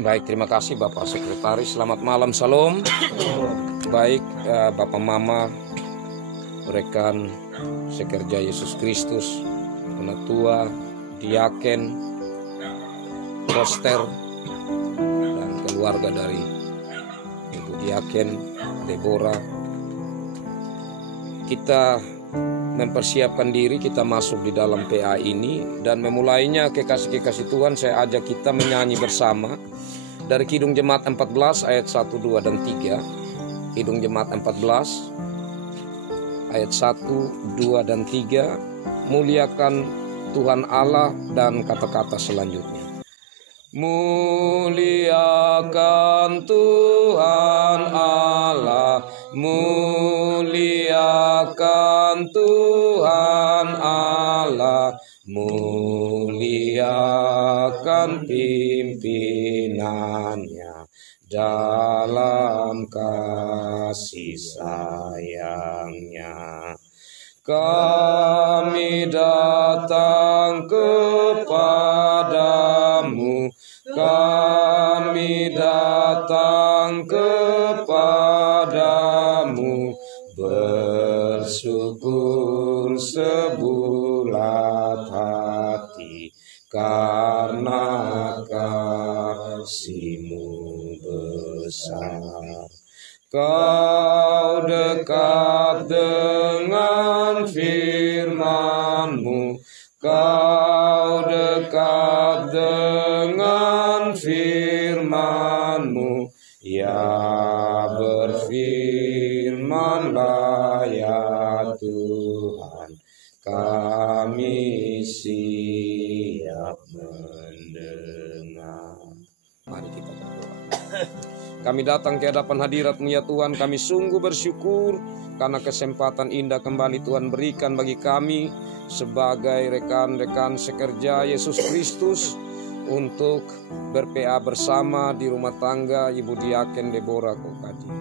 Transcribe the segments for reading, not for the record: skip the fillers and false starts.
Baik, terima kasih Bapak Sekretaris. Selamat malam, salam. Baik, Bapak Mama, rekan sekerja Yesus Kristus, penatua, diaken, poster, dan keluarga dari Ibu Diaken Deborah. Kita mempersiapkan diri, kita masuk di dalam PA ini, dan memulainya kekasih-kekasih Tuhan. Saya ajak kita menyanyi bersama dari Kidung Jemaat 14 ayat 1, 2, dan 3. Kidung Jemaat 14 ayat 1, 2, dan 3. Muliakan Tuhan Allah, dan kata-kata selanjutnya. Muliakan Tuhan Allah, muliakan Tuhan Allah, muliakan pimpinannya dalam kasih sayangnya. Kami datang kepadamu, kami datang kepadamu, bersyukur sebulat hati karena kasih-Mu besar. Kau dekat dengan firman-Mu, Kau dekat dengan firman-Mu, ya berfirmanlah ya Tuhan, kami siap mendengar. Mari kita berdoa. Kami datang ke hadapan hadirat-Mu ya Tuhan, kami sungguh bersyukur karena kesempatan indah kembali Tuhan berikan bagi kami sebagai rekan-rekan sekerja Yesus Kristus untuk ber-PA bersama di rumah tangga Ibu Diaken Deborah Kokadi.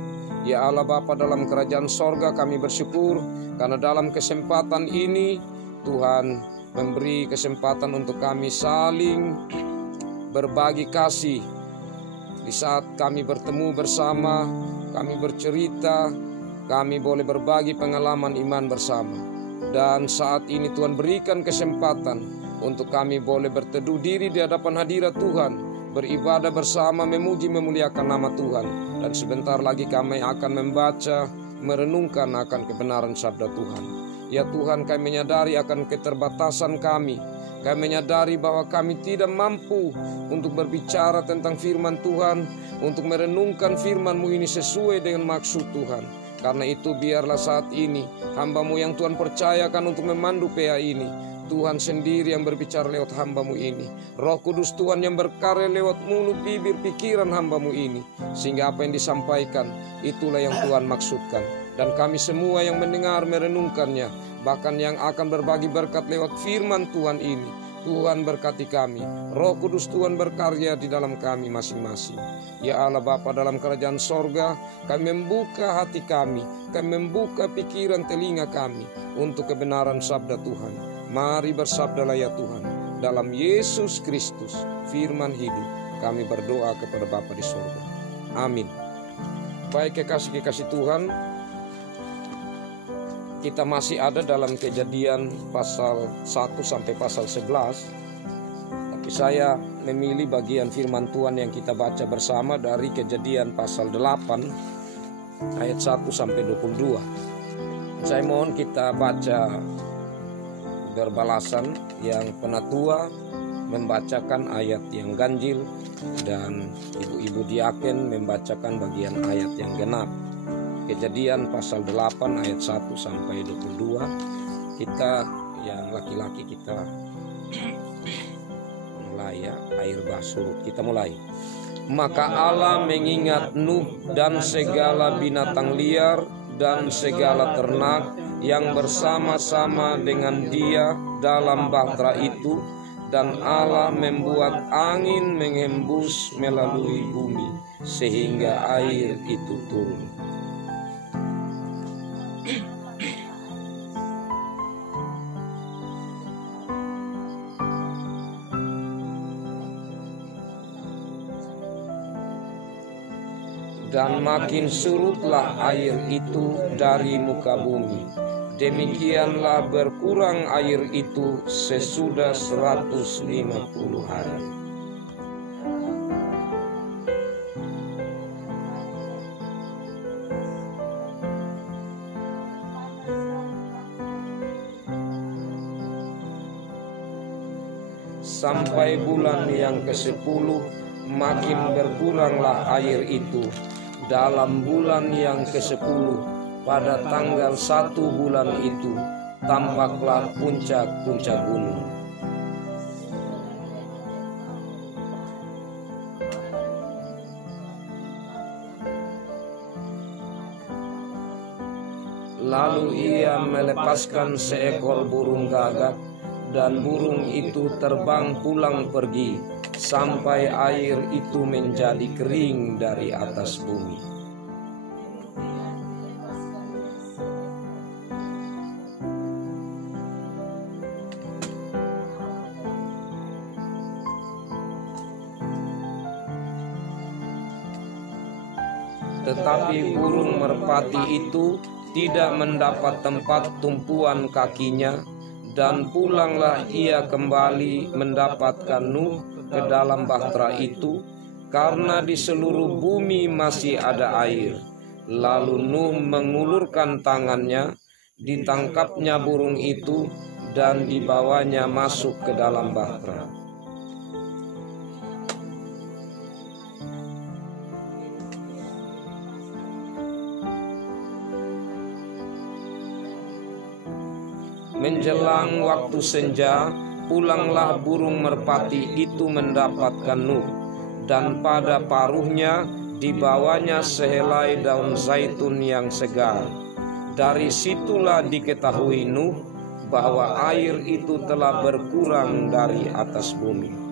Ya Allah Bapa dalam kerajaan sorga, kami bersyukur karena dalam kesempatan ini Tuhan memberi kesempatan untuk kami saling berbagi kasih. Di saat kami bertemu bersama, kami bercerita, kami boleh berbagi pengalaman iman bersama. Dan saat ini Tuhan berikan kesempatan untuk kami boleh berteduh diri di hadapan hadirat Tuhan, beribadah bersama, memuji memuliakan nama Tuhan. Dan sebentar lagi kami akan membaca, merenungkan akan kebenaran sabda Tuhan. Ya Tuhan, kami menyadari akan keterbatasan kami. Kami menyadari bahwa kami tidak mampu untuk berbicara tentang firman Tuhan, untuk merenungkan firman-Mu ini sesuai dengan maksud Tuhan. Karena itu biarlah saat ini hamba-Mu yang Tuhan percayakan untuk memandu PA ini, Tuhan sendiri yang berbicara lewat hamba-Mu ini. Roh Kudus Tuhan yang berkarya lewat mulut, bibir, pikiran hamba-Mu ini. Sehingga apa yang disampaikan, itulah yang Tuhan maksudkan. Dan kami semua yang mendengar merenungkannya, bahkan yang akan berbagi berkat lewat firman Tuhan ini, Tuhan berkati kami. Roh Kudus Tuhan berkarya di dalam kami masing-masing. Ya Allah Bapa dalam kerajaan sorga, kami membuka hati kami membuka pikiran telinga kami untuk kebenaran sabda Tuhan. Mari bersabdalah ya Tuhan. Dalam Yesus Kristus, firman hidup, kami berdoa kepada Bapa di sorga. Amin. Baik kekasih-kekasih Tuhan, kita masih ada dalam Kejadian pasal 1 sampai pasal 11. Tapi saya memilih bagian firman Tuhan yang kita baca bersama dari Kejadian pasal 8 ayat 1 sampai 22. Saya mohon kita baca berbalasan, yang penatua membacakan ayat yang ganjil dan ibu-ibu diaken membacakan bagian ayat yang genap. Kejadian pasal 8 ayat 1 sampai 22. Kita yang laki-laki kita mulai ya, air bah surut. Kita mulai. Maka Allah mengingat Nuh dan segala binatang liar dan segala ternak yang bersama-sama dengan dia dalam bahtera itu, dan Allah membuat angin menghembus melalui bumi sehingga air itu turun. dan makin surutlah air itu dari muka bumi. Demikianlah berkurang air itu sesudah 150 hari. Sampai bulan yang ke-10 makin berkuranglah air itu. Dalam bulan yang ke-10 pada tanggal 1 bulan itu tampaklah puncak-puncak gunung. Lalu ia melepaskan seekor burung gagak, dan burung itu terbang pulang pergi sampai air itu menjadi kering dari atas bumi. Tetapi burung merpati itu tidak mendapat tempat tumpuan kakinya, dan pulanglah ia kembali mendapatkan Nuh ke dalam bahtera itu, karena di seluruh bumi masih ada air. Lalu Nuh mengulurkan tangannya, ditangkapnya burung itu, dan dibawanya masuk ke dalam bahtera. Menjelang waktu senja, pulanglah burung merpati itu mendapatkan Nuh, dan pada paruhnya dibawanya sehelai daun zaitun yang segar. Dari situlah diketahui Nuh bahwa air itu telah berkurang dari atas bumi.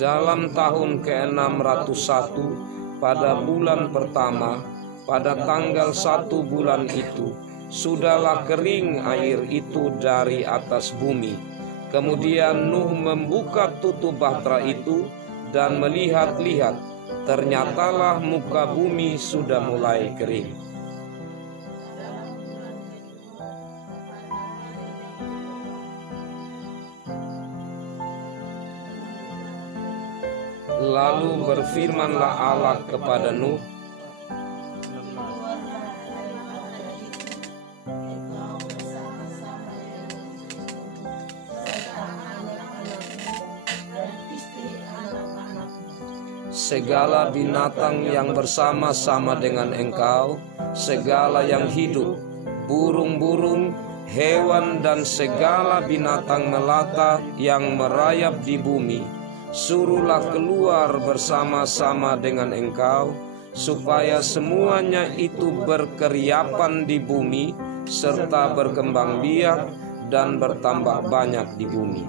Dalam tahun ke-601 pada bulan pertama, pada tanggal 1 bulan itu, sudahlah kering air itu dari atas bumi. Kemudian Nuh membuka tutup bahtera itu dan melihat-lihat, ternyatalah muka bumi sudah mulai kering. Lalu berfirmanlah Allah kepada Nuh, segala binatang yang bersama-sama dengan engkau, segala yang hidup, burung-burung, hewan dan segala binatang melata yang merayap di bumi, suruhlah keluar bersama-sama dengan engkau, supaya semuanya itu berkeriapan di bumi, serta berkembang biak dan bertambah banyak di bumi.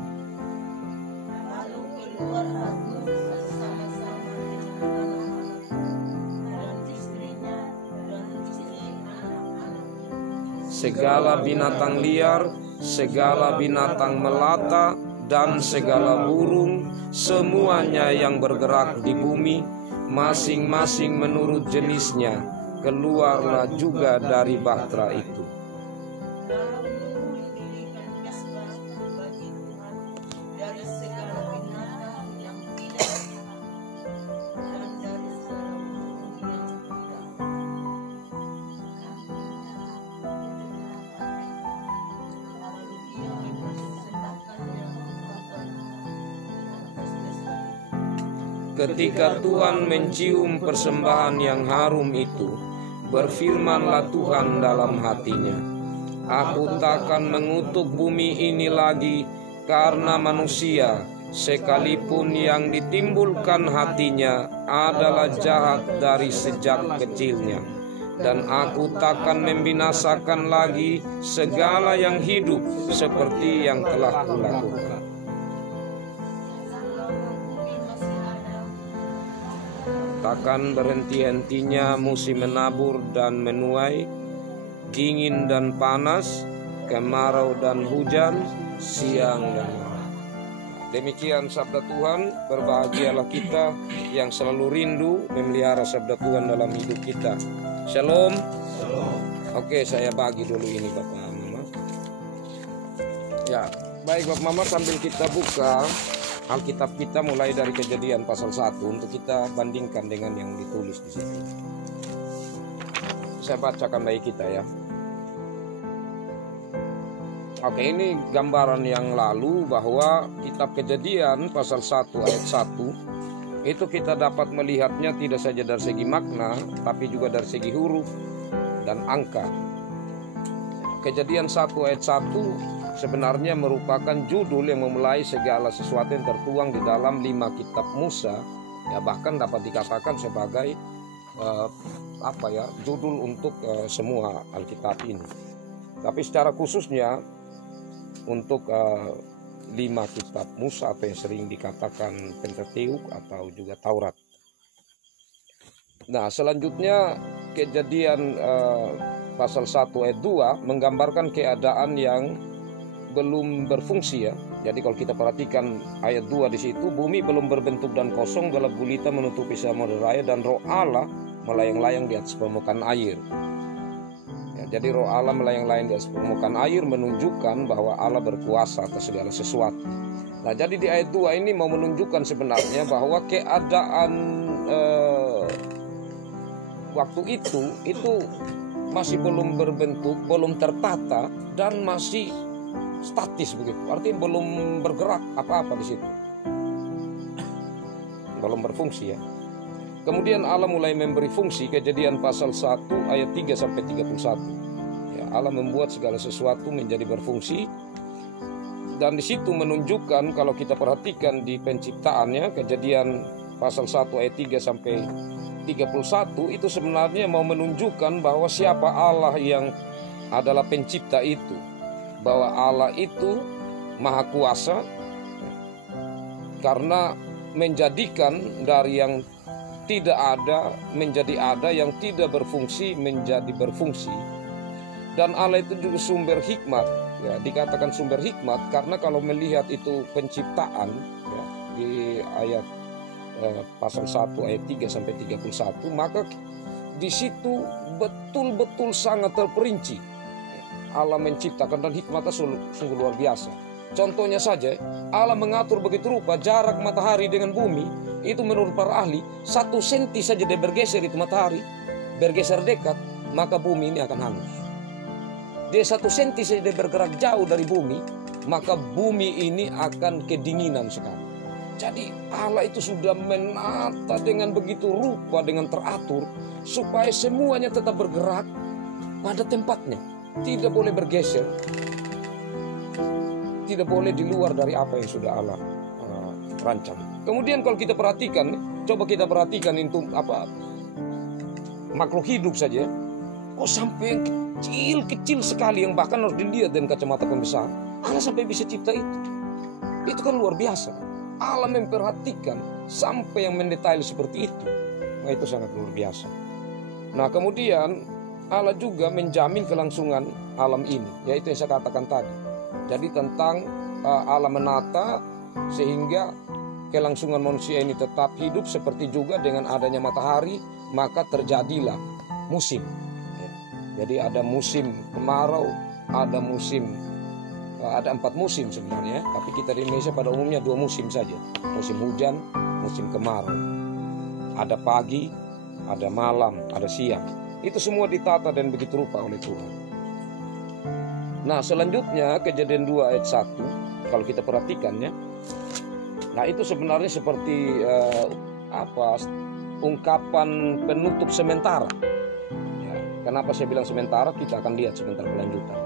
Segala binatang liar, segala binatang melata, dan segala burung, semuanya yang bergerak di bumi, masing-masing menurut jenisnya, keluarlah juga dari bahtera itu. Ketika Tuhan mencium persembahan yang harum itu, berfirmanlah Tuhan dalam hatinya, "Aku takkan mengutuk bumi ini lagi karena manusia, sekalipun yang ditimbulkan hatinya adalah jahat dari sejak kecilnya. Dan aku takkan membinasakan lagi segala yang hidup seperti yang telah kulakukan." takkan berhenti-hentinya musim menabur dan menuai, dingin dan panas, kemarau dan hujan, siang dan malam. Demikian sabda Tuhan. Berbahagialah kita yang selalu rindu memelihara sabda Tuhan dalam hidup kita. Shalom. Oke, saya bagi dulu ini Bapak Mama. Ya, baik Bapak Mama, sambil kita buka Alkitab kita mulai dari Kejadian pasal 1 untuk kita bandingkan dengan yang ditulis di situ. Saya bacakan bagi kita ya. Oke, ini gambaran yang lalu bahwa kitab Kejadian pasal 1 ayat 1 itu kita dapat melihatnya tidak saja dari segi makna, tapi juga dari segi huruf dan angka. Kejadian 1 ayat 1 sebenarnya merupakan judul yang memulai segala sesuatu yang tertuang di dalam 5 kitab Musa, ya, bahkan dapat dikatakan sebagai judul untuk semua Alkitab ini. Tapi secara khususnya untuk 5 kitab Musa atau yang sering dikatakan Pentateuch atau juga Taurat. Nah, selanjutnya Kejadian pasal 1 ayat 2 menggambarkan keadaan yang belum berfungsi ya. Jadi kalau kita perhatikan ayat 2 di situ, bumi belum berbentuk dan kosong, gelap gulita menutupi samudera raya, dan roh Allah melayang-layang di atas permukaan air. Jadi roh Allah melayang-layang di atas permukaan air menunjukkan bahwa Allah berkuasa atas segala sesuatu. Nah, jadi di ayat 2 ini mau menunjukkan sebenarnya bahwa keadaan waktu itu masih belum berbentuk, belum tertata, dan masih statis begitu. Artinya belum bergerak apa-apa di situ. Belum berfungsi ya. Kemudian Allah mulai memberi fungsi. Kejadian pasal 1 ayat 3 sampai 31. Ya, Allah membuat segala sesuatu menjadi berfungsi. Dan di situ menunjukkan, kalau kita perhatikan di penciptaannya, Kejadian pasal 1 ayat 3 sampai 31 itu sebenarnya mau menunjukkan bahwa siapa Allah yang adalah pencipta itu. Bahwa Allah itu maha kuasa karena menjadikan dari yang tidak ada menjadi ada, yang tidak berfungsi menjadi berfungsi. Dan Allah itu juga sumber hikmat ya, dikatakan sumber hikmat karena kalau melihat itu penciptaan ya, di ayat pasal 1 ayat 3 sampai 31, maka di situ betul-betul sangat terperinci Allah menciptakan, dan hikmatnya sungguh luar biasa. Contohnya saja, Allah mengatur begitu rupa jarak matahari dengan bumi. Itu menurut para ahli 1 senti saja dia bergeser, itu matahari bergeser dekat, maka bumi ini akan hangus. Dia 1 senti saja dia bergerak jauh dari bumi, maka bumi ini akan kedinginan sekali. Jadi Allah itu sudah menata dengan begitu rupa, dengan teratur, supaya semuanya tetap bergerak pada tempatnya. Tidak boleh bergeser, tidak boleh di luar dari apa yang sudah Allah rancang. Kemudian kalau kita perhatikan, coba kita perhatikan itu makhluk hidup saja, kok sampai yang kecil-kecil sekali, yang bahkan harus dilihat dengan kacamata pembesar, Allah sampai bisa cipta itu. Itu kan luar biasa. Allah memperhatikan sampai yang mendetail seperti itu. Nah, itu sangat luar biasa. Nah, kemudian Allah juga menjamin kelangsungan alam ini, yaitu yang saya katakan tadi. Jadi tentang Allah menata sehingga kelangsungan manusia ini tetap hidup, seperti juga dengan adanya matahari, maka terjadilah musim. Jadi ada musim kemarau, ada 4 musim sebenarnya, tapi kita di Indonesia pada umumnya 2 musim saja. Musim hujan, musim kemarau. Ada pagi, ada malam, ada siang. Itu semua ditata dan begitu rupa oleh Tuhan. Nah, selanjutnya Kejadian 2 ayat 1, kalau kita perhatikannya, nah itu sebenarnya seperti ungkapan penutup sementara. Ya, kenapa saya bilang sementara? Kita akan lihat sebentar kelanjutan.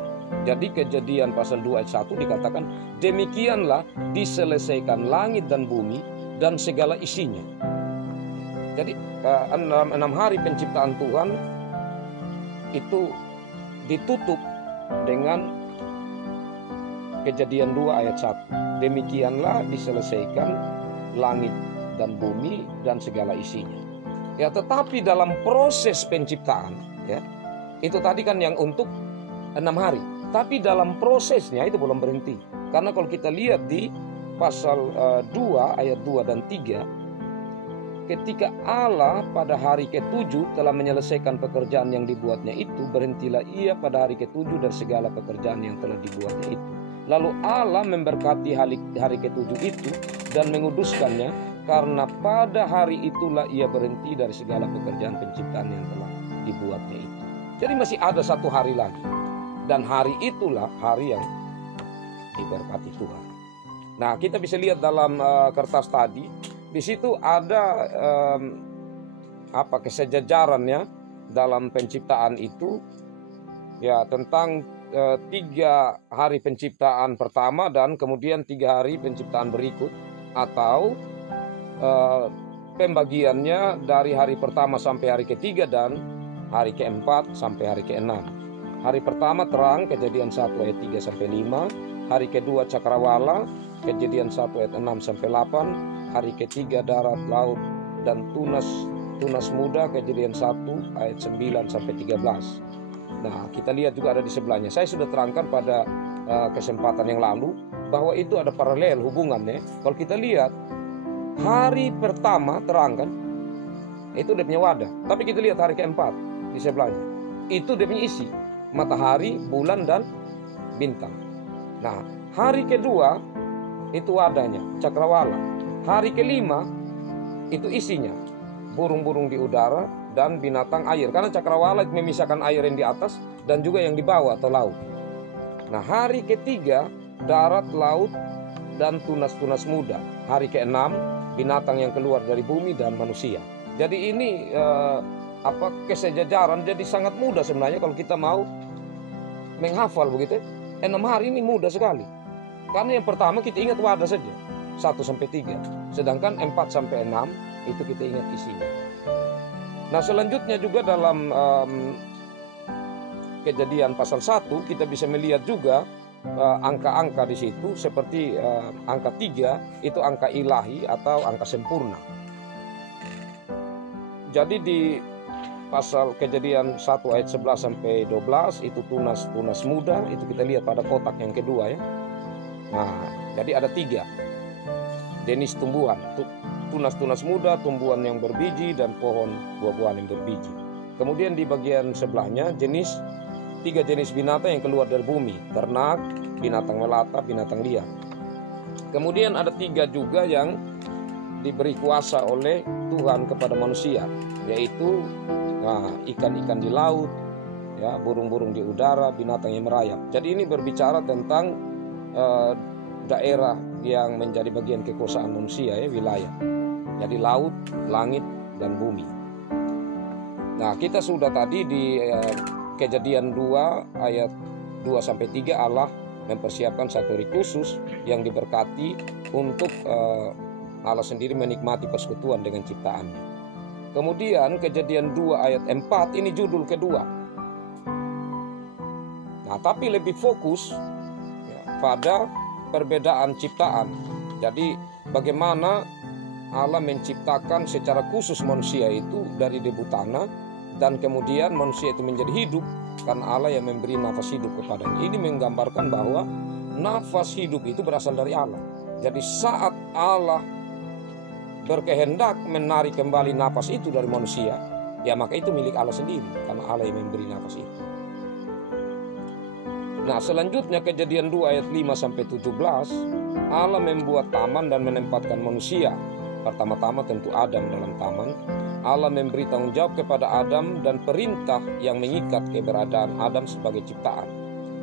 Jadi Kejadian pasal 2 ayat 1 dikatakan, demikianlah diselesaikan langit dan bumi dan segala isinya. Jadi dalam 6 hari penciptaan Tuhan itu ditutup dengan Kejadian 2 ayat 1. Demikianlah diselesaikan langit dan bumi dan segala isinya. Ya, tetapi dalam proses penciptaan, ya, itu tadi kan yang untuk 6 hari. Tapi dalam prosesnya itu belum berhenti. Karena kalau kita lihat di pasal 2 ayat 2 dan 3, ketika Allah pada hari ke-7 telah menyelesaikan pekerjaan yang dibuatnya itu, berhentilah ia pada hari ke-7 dari segala pekerjaan yang telah dibuatnya itu. Lalu Allah memberkati hari ke-7 itu dan menguduskannya, karena pada hari itulah ia berhenti dari segala pekerjaan penciptaan yang telah dibuatnya itu. Jadi masih ada 1 hari lagi. Dan hari itulah hari yang diberkati Tuhan. Nah, kita bisa lihat dalam kertas tadi, di situ ada kesejajarannya dalam penciptaan itu, ya, tentang 3 hari penciptaan pertama dan kemudian 3 hari penciptaan berikut, atau pembagiannya dari hari pertama sampai hari ke-3 dan hari ke-4 sampai hari ke-6. Hari pertama terang, Kejadian 1 ayat 3 sampai 5. Hari kedua cakrawala, Kejadian 1 ayat 6 sampai 8. Hari ketiga darat, laut dan tunas muda, Kejadian 1 ayat 9 sampai 13. Nah, kita lihat juga ada di sebelahnya. Saya sudah terangkan pada kesempatan yang lalu bahwa itu ada paralel hubungannya. Kalau kita lihat hari pertama terang kan, itu dia punya wadah. Tapi kita lihat hari ke-4 di sebelahnya, itu dia punya isi, matahari, bulan dan bintang. Nah, hari kedua itu wadahnya, cakrawala. Hari ke-5 itu isinya, burung-burung di udara dan binatang air. Karena cakrawala memisahkan air yang di atas dan juga yang di bawah atau laut. Nah, hari ke-3 darat, laut dan tunas muda. Hari ke-6 binatang yang keluar dari bumi dan manusia. Jadi ini kesejajaran jadi sangat mudah sebenarnya kalau kita mau menghafal begitu. 6 hari ini mudah sekali. Karena yang pertama kita ingat wadah saja, 1 sampai 3. Sedangkan 4 sampai 6 itu kita ingat isinya. Nah, selanjutnya juga dalam Kejadian pasal 1 kita bisa melihat juga angka-angka di situ, seperti angka 3 itu angka ilahi atau angka sempurna. Jadi di pasal Kejadian 1 ayat 11 sampai 12 itu tunas muda, itu kita lihat pada kotak yang kedua ya. Nah, jadi ada 3 jenis tumbuhan, tunas muda, tumbuhan yang berbiji dan pohon buah-buahan yang berbiji. Kemudian di bagian sebelahnya 3 jenis binatang yang keluar dari bumi, ternak, binatang melata, binatang liar. Kemudian ada 3 juga yang diberi kuasa oleh Tuhan kepada manusia, yaitu ikan-ikan di laut, ya, burung-burung di udara, binatang yang merayap. Jadi ini berbicara tentang daerah yang menjadi bagian kekuasaan manusia, ya, wilayah. Jadi laut, langit, dan bumi. Nah, kita sudah tadi di Kejadian 2 ayat 2 sampai 3 Allah mempersiapkan 1 hari khusus yang diberkati untuk Allah sendiri menikmati persekutuan dengan ciptaannya. Kemudian Kejadian 2 ayat 4 ini judul kedua. Nah, tapi lebih fokus ya, pada perbedaan ciptaan. Jadi bagaimana Allah menciptakan secara khusus manusia itu dari debu tanah, dan kemudian manusia itu menjadi hidup karena Allah yang memberi nafas hidup kepadanya. Ini menggambarkan bahwa nafas hidup itu berasal dari Allah. Jadi saat Allah berkehendak menarik kembali nafas itu dari manusia, ya maka itu milik Allah sendiri karena Allah yang memberi nafas itu. Nah, selanjutnya Kejadian 2 ayat 5 sampai 17, Allah membuat taman dan menempatkan manusia. Pertama-tama tentu Adam dalam taman. Allah memberi tanggung jawab kepada Adam dan perintah yang mengikat keberadaan Adam sebagai ciptaan.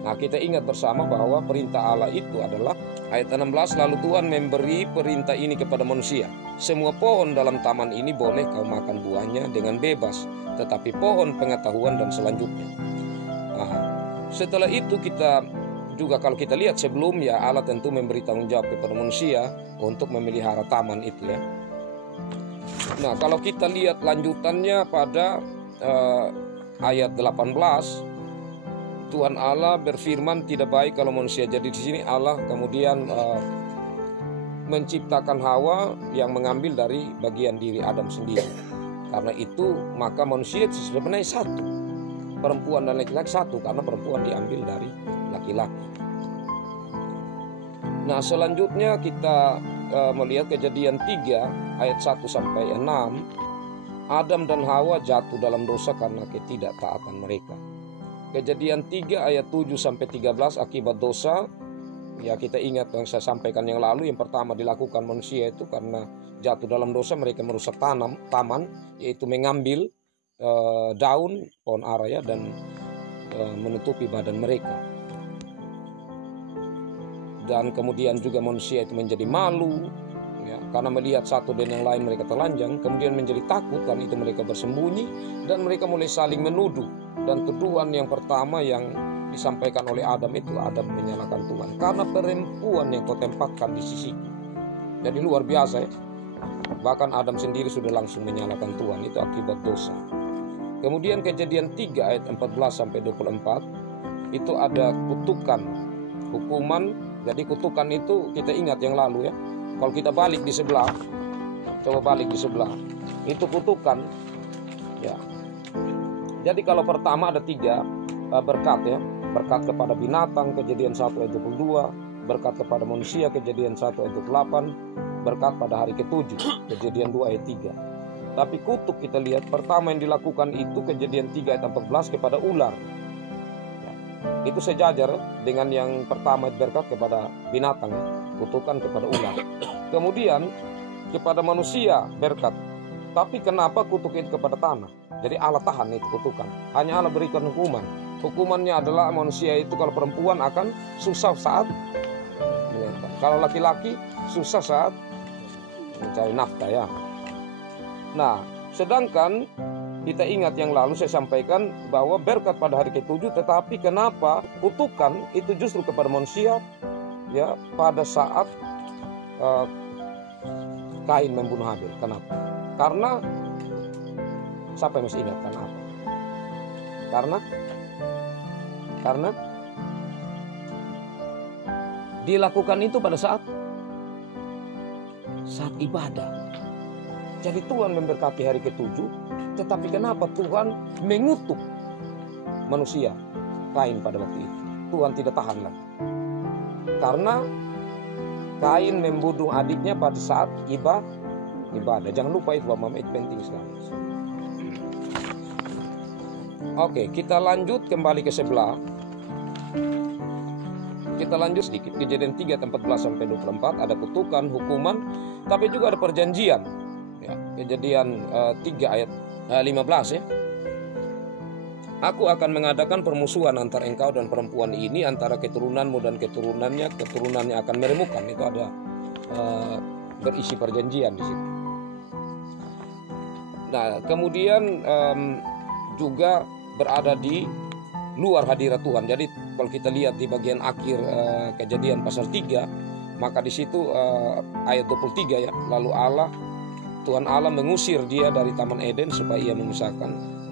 Nah, kita ingat bersama bahwa perintah Allah itu adalah ayat 16, lalu Tuhan memberi perintah ini kepada manusia. Semua pohon dalam taman ini boleh kau makan buahnya dengan bebas, tetapi pohon pengetahuan dan selanjutnya. Nah, setelah itu kita juga kalau kita lihat sebelumnya Allah tentu memberi tanggung jawab kepada manusia untuk memelihara taman itu ya. Nah, kalau kita lihat lanjutannya pada ayat 18, Tuhan Allah berfirman, tidak baik kalau manusia jadi di sini. Allah kemudian menciptakan Hawa yang mengambil dari bagian diri Adam sendiri. Karena itu maka manusia sebenarnya satu, perempuan dan laki-laki satu, karena perempuan diambil dari laki-laki. Nah, selanjutnya kita melihat Kejadian 3 ayat 1 sampai 6. Adam dan Hawa jatuh dalam dosa karena ketidaktaatan mereka. Kejadian 3 ayat 7 sampai 13 akibat dosa. Ya, kita ingat yang saya sampaikan yang lalu, yang pertama dilakukan manusia itu karena jatuh dalam dosa, mereka merusak taman, yaitu mengambil daun pohon ara ya, dan menutupi badan mereka. Dan kemudian juga manusia itu menjadi malu ya, karena melihat satu dan yang lain mereka telanjang. Kemudian menjadi takut, karena itu mereka bersembunyi, dan mereka mulai saling menuduh. Dan tuduhan yang pertama yang disampaikan oleh Adam itu, Adam menyalahkan Tuhan karena perempuan yang kau tempatkan di sisi. Jadi luar biasa ya. Bahkan Adam sendiri sudah langsung menyalahkan Tuhan, itu akibat dosa. Kemudian Kejadian 3 ayat 14 sampai 24 itu ada kutukan, hukuman. Jadi kutukan itu kita ingat yang lalu ya. Kalau kita balik di sebelah, coba balik di sebelah, itu kutukan ya. Jadi kalau pertama ada 3 berkat ya. Berkat kepada binatang, Kejadian 1 ayat 22. Berkat kepada manusia, Kejadian 1 ayat 28. Berkat pada hari ke-7, Kejadian 2 ayat 3. Tapi kutuk kita lihat pertama yang dilakukan itu Kejadian 3 ayat 14 kepada ular. Itu sejajar dengan yang pertama berkat kepada binatang, kutukan kepada ular. Kemudian kepada manusia berkat. Tapi kenapa kutuk itu kepada tanah? Jadi Allah tahan itu kutukan. Hanya Allah berikan hukuman. Hukumannya adalah manusia itu kalau perempuan akan susah saat melahirkan. Kalau laki-laki susah saat mencari nafkah ya. Nah, sedangkan kita ingat yang lalu saya sampaikan bahwa berkat pada hari ke-7, tetapi kenapa kutukan itu justru kepada manusia ya pada saat Kain membunuh Habel. Kenapa? Karena siapa yang masih ingat kenapa? Karena dilakukan itu pada saat ibadah. Jadi Tuhan memberkati hari ke-7, tetapi kenapa Tuhan mengutuk manusia Kain pada waktu itu? Tuhan tidak tahan lagi. Karena Kain membunuh adiknya pada saat ibadah. Jangan lupa itu Bapak, itu penting sekali. Oke, kita lanjut kembali ke sebelah. Kita lanjut sedikit. Kejadian 3 14 sampai 24 ada kutukan, hukuman, tapi juga ada perjanjian. Ya, Kejadian 3 ayat 15 ya. Aku akan mengadakan permusuhan antara engkau dan perempuan ini, antara keturunanmu dan keturunannya akan meremukkan. Itu ada berisi perjanjian di situ. Nah, kemudian juga berada di luar hadirat Tuhan. Jadi kalau kita lihat di bagian akhir Kejadian pasal 3, maka di situ ayat 23 ya, lalu Tuhan Allah mengusir dia dari Taman Eden supaya ia mengusahakan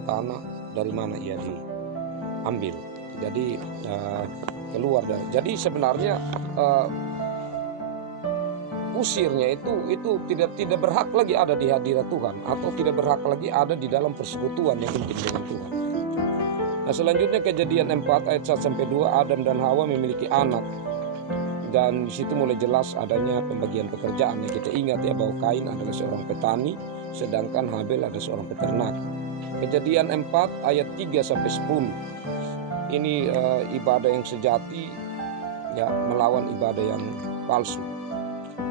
tanah dari mana ia diambil. Jadi keluar dari. Jadi sebenarnya usirnya itu tidak berhak lagi ada di hadirat Tuhan, atau tidak berhak lagi ada di dalam persekutuan yang intim dengan Tuhan. Nah, selanjutnya Kejadian 4 ayat 1 sampai 2, Adam dan Hawa memiliki anak. Dan di situ mulai jelas adanya pembagian pekerjaan. Kita ingat ya bahwa Kain adalah seorang petani, sedangkan Habel adalah seorang peternak. Kejadian 4 ayat 3 sampai 10. Ini ibadah yang sejati ya melawan ibadah yang palsu.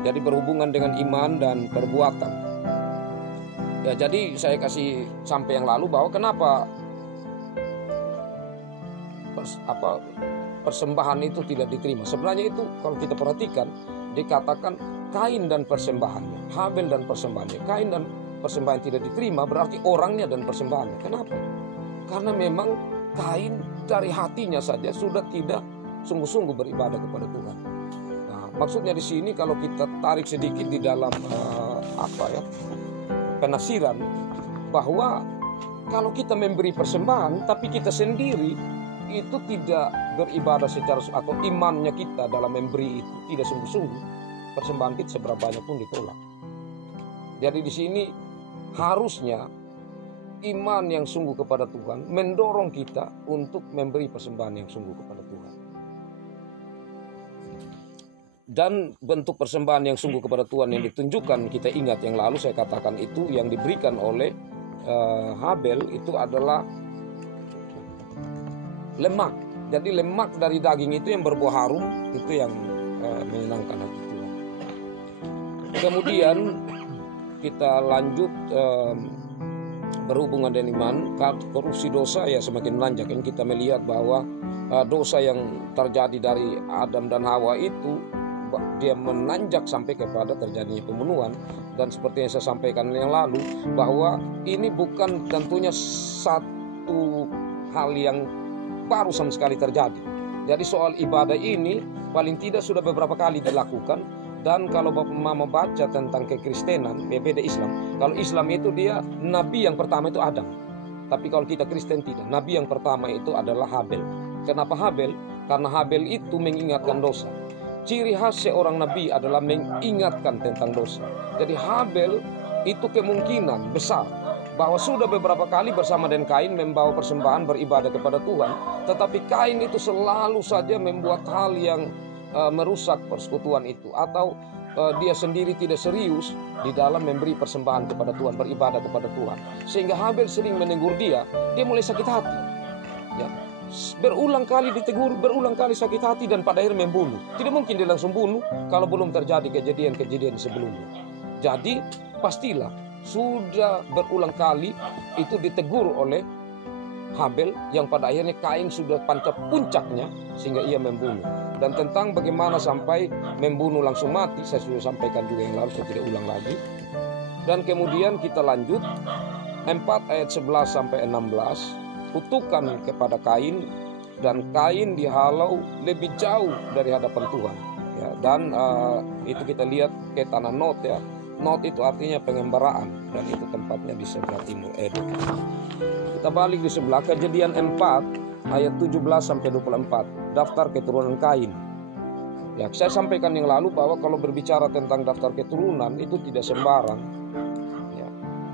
Jadi berhubungan dengan iman dan perbuatan. Ya, jadi saya kasih sampai yang lalu bahwa kenapa persembahan itu tidak diterima. Sebenarnya itu kalau kita perhatikan dikatakan Kain dan persembahannya, Habel dan persembahannya. Kain dan persembahan tidak diterima berarti orangnya dan persembahannya. Kenapa? Karena memang Kain dari hatinya saja sudah tidak sungguh-sungguh beribadah kepada Tuhan. Nah, maksudnya di sini kalau kita tarik sedikit di dalam penafsiran bahwa kalau kita memberi persembahan tapi kita sendiri itu tidak beribadah secara atau imannya kita dalam memberi itu tidak sungguh-sungguh, persembahan kita seberapa banyak pun ditolak. Jadi di sini harusnya iman yang sungguh kepada Tuhan mendorong kita untuk memberi persembahan yang sungguh kepada Tuhan. Dan bentuk persembahan yang sungguh kepada Tuhan yang ditunjukkan, kita ingat yang lalu saya katakan itu yang diberikan oleh Habel itu adalah lemak. Jadi lemak dari daging itu yang berbuah harum, itu yang menyenangkan hati Tuhan. Kemudian kita lanjut berhubungan dengan iman. Korupsi dosa ya semakin menanjak. Yang kita melihat bahwa dosa yang terjadi dari Adam dan Hawa itu dia menanjak sampai kepada terjadinya pembunuhan. Dan seperti yang saya sampaikan yang lalu, bahwa ini bukan tentunya satu hal yang baru sama sekali terjadi. Jadi soal ibadah ini paling tidak sudah beberapa kali dilakukan. Dan kalau Bapak Mama baca tentang kekristenan, beda Islam. Kalau Islam itu dia nabi yang pertama itu Adam. Tapi kalau kita Kristen tidak. Nabi yang pertama itu adalah Habel. Kenapa Habel? Karena Habel itu mengingatkan dosa. Ciri khas seorang nabi adalah mengingatkan tentang dosa. Jadi Habel itu kemungkinan besar bahwa sudah beberapa kali bersama dengan Kain membawa persembahan beribadah kepada Tuhan. Tetapi Kain itu selalu saja membuat hal yang merusak persekutuan itu, atau dia sendiri tidak serius di dalam memberi persembahan kepada Tuhan, beribadah kepada Tuhan, sehingga Habel sering menegur dia mulai sakit hati ya. Berulang kali ditegur, berulang kali sakit hati, dan pada akhirnya membunuh. Tidak mungkin dia langsung bunuh kalau belum terjadi kejadian-kejadian sebelumnya. Jadi pastilah sudah berulang kali itu ditegur oleh Habel, yang pada akhirnya Kain sudah pancap puncaknya sehingga ia membunuh. Dan tentang bagaimana sampai membunuh langsung mati, saya sudah sampaikan juga yang lalu, saya tidak ulang lagi. Dan kemudian kita lanjut 4 ayat 11 sampai 16, kutukan kepada Kain, dan Kain dihalau lebih jauh dari hadapan Tuhan ya. Dan itu kita lihat ke tanah Nod ya. Nod itu artinya pengembaraan, dan itu tempatnya di sebelah timur Eden. Kita balik di sebelah Kejadian 4 ayat 17 sampai 24, daftar keturunan Kain. Ya, saya sampaikan yang lalu bahwa kalau berbicara tentang daftar keturunan itu tidak sembarang. Ya,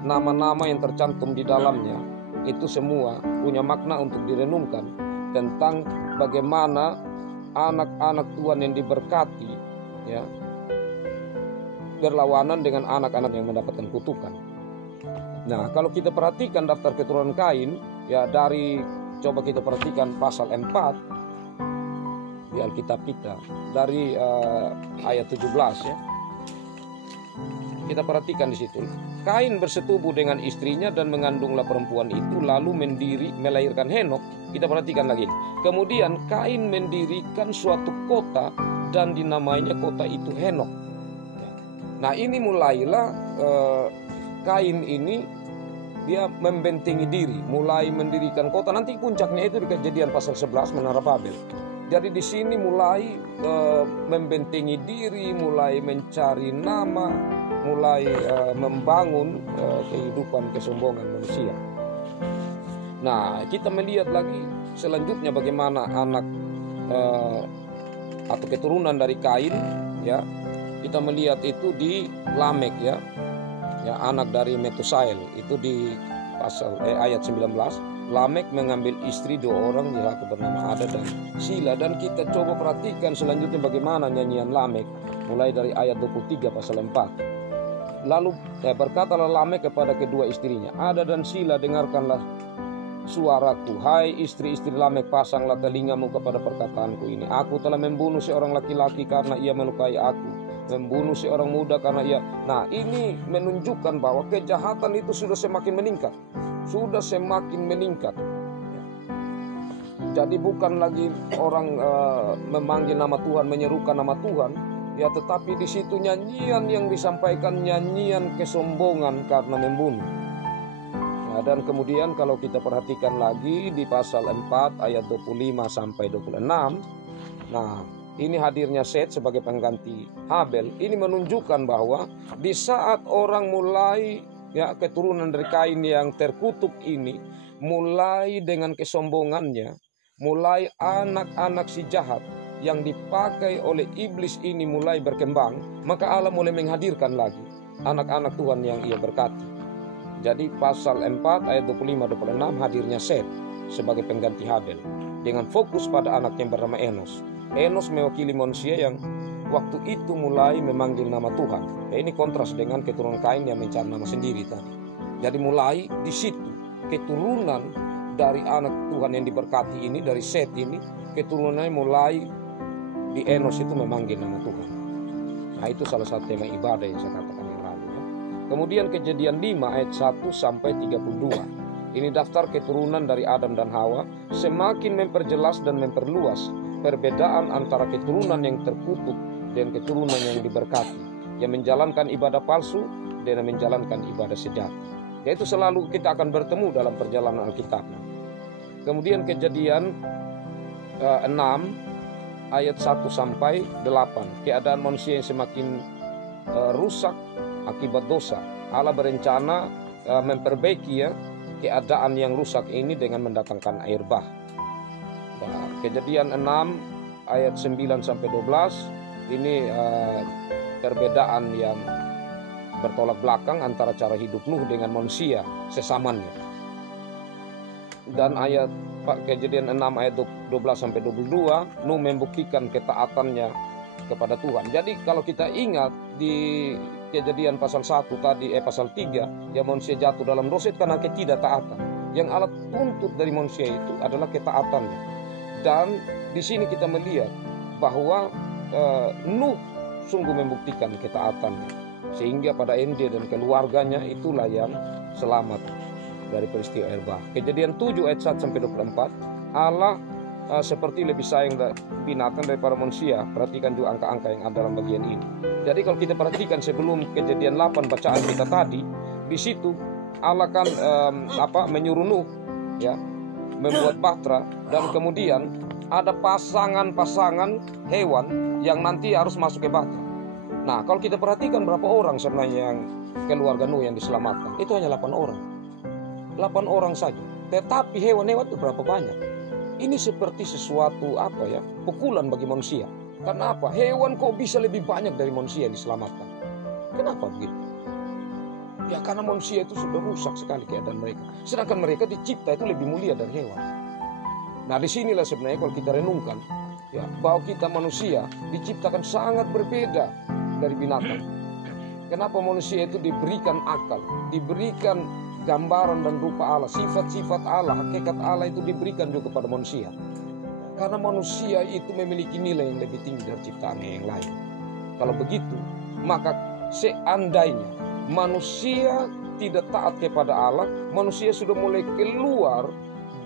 nama-nama yang tercantum di dalamnya itu semua punya makna untuk direnungkan tentang bagaimana anak-anak Tuhan yang diberkati ya berlawanan dengan anak-anak yang mendapatkan kutukan. Nah, kalau kita perhatikan daftar keturunan Kain ya, dari coba kita perhatikan pasal 4 di Alkitab kita dari ayat 17 ya. Kita perhatikan di situ. Kain bersetubuh dengan istrinya dan mengandunglah perempuan itu, lalu melahirkan Henok. Kita perhatikan lagi. Kemudian Kain mendirikan suatu kota dan dinamainya kota itu Henok. Nah, ini mulailah Kain ini dia membentengi diri, mulai mendirikan kota. Nanti puncaknya itu di Kejadian pasal 11 Menara Babel. Jadi di sini mulai membentengi diri, mulai mencari nama, mulai membangun kehidupan kesombongan manusia. Nah, kita melihat lagi selanjutnya bagaimana anak atau keturunan dari Kain ya. Kita melihat itu di Lamek ya, anak dari Metusael, itu di pasal ayat 19. Lamek mengambil istri 2 orang laki bernama Ada dan Sila. Dan kita coba perhatikan selanjutnya bagaimana nyanyian Lamek mulai dari ayat 23 pasal 4. Lalu berkatalah Lamek kepada kedua istrinya, Ada dan Sila, dengarkanlah suaraku. Hai istri-istri Lamek, pasanglah telingamu kepada perkataanku ini. Aku telah membunuh seorang laki-laki karena ia melukai aku, membunuh seorang muda karena ia. Nah, ini menunjukkan bahwa kejahatan itu sudah semakin meningkat. Sudah semakin meningkat. Jadi bukan lagi orang memanggil nama Tuhan, menyerukan nama Tuhan, ya, tetapi di situ nyanyian yang disampaikan, nyanyian kesombongan karena membunuh. Nah, dan kemudian kalau kita perhatikan lagi di pasal 4 ayat 25 sampai 26. Nah, ini hadirnya Set sebagai pengganti Habel. Ini menunjukkan bahwa di saat orang mulai ya, keturunan dari Kain yang terkutuk ini mulai dengan kesombongannya, mulai anak-anak si jahat yang dipakai oleh iblis ini mulai berkembang, maka Allah mulai menghadirkan lagi anak-anak Tuhan yang ia berkati. Jadi pasal 4 ayat 25-26 hadirnya Set sebagai pengganti Habel dengan fokus pada anak yang bernama Enos. Enos mewakili manusia yang waktu itu mulai memanggil nama Tuhan. Ini kontras dengan keturunan Kain yang mencari nama sendiri tadi. Jadi mulai di situ keturunan dari anak Tuhan yang diberkati ini, dari Set ini, keturunannya mulai di Enos itu memanggil nama Tuhan. Nah, itu salah satu tema ibadah yang saya katakan yang lalu ya. Kemudian Kejadian 5 ayat 1-32. Ini daftar keturunan dari Adam dan Hawa, semakin memperjelas dan memperluas perbedaan antara keturunan yang terkutuk dan keturunan yang diberkati, yang menjalankan ibadah palsu dan yang menjalankan ibadah sejati. Yaitu selalu kita akan bertemu dalam perjalanan Alkitab. Kemudian Kejadian 6 ayat 1-8. Keadaan manusia yang semakin rusak akibat dosa. Allah berencana memperbaiki ya keadaan yang rusak ini dengan mendatangkan air bah. Nah, Kejadian 6 ayat 9-12 ini perbedaan yang bertolak belakang antara cara hidup Nuh dengan manusia sesamanya. Dan ayat Kejadian 6 ayat 12-22, Nuh membuktikan ketaatannya kepada Tuhan. Jadi kalau kita ingat di Kejadian pasal 1 tadi, pasal 3, ya manusia jatuh dalam dosa karena ketidaktaatan. Yang Allah tuntut dari manusia itu adalah ketaatannya. Dan di sini kita melihat bahwa Nuh sungguh membuktikan ketaatannya, sehingga pada dia dan keluarganya itulah yang selamat dari peristiwa air bah. Kejadian 7 ayat 1-24, Allah seperti lebih sayang binatang daripada manusia. Perhatikan juga angka-angka yang ada dalam bagian ini. Jadi kalau kita perhatikan sebelum Kejadian 8 bacaan kita tadi, di situ Allah kan menyuruh Nuh ya membuat bahtera, dan kemudian ada pasangan-pasangan hewan yang nanti harus masuk ke bahtera. Nah, kalau kita perhatikan berapa orang sebenarnya yang keluarga Nuh yang diselamatkan, itu hanya 8 orang. 8 orang saja. Tetapi hewan-hewan itu berapa banyak? Ini seperti sesuatu pukulan bagi manusia. Karena apa? Hewan kok bisa lebih banyak dari manusia yang diselamatkan? Kenapa begitu? Ya karena manusia itu sudah rusak sekali keadaan mereka. Sedangkan mereka dicipta itu lebih mulia dari hewan. Nah, disinilah sebenarnya kalau kita renungkan ya, bahwa kita manusia diciptakan sangat berbeda dari binatang. Kenapa manusia itu diberikan akal, diberikan gambaran dan rupa Allah, sifat-sifat Allah, hakikat Allah itu diberikan juga kepada manusia. Karena manusia itu memiliki nilai yang lebih tinggi dari ciptaannya yang lain. Kalau begitu, maka seandainya manusia tidak taat kepada Allah, manusia sudah mulai keluar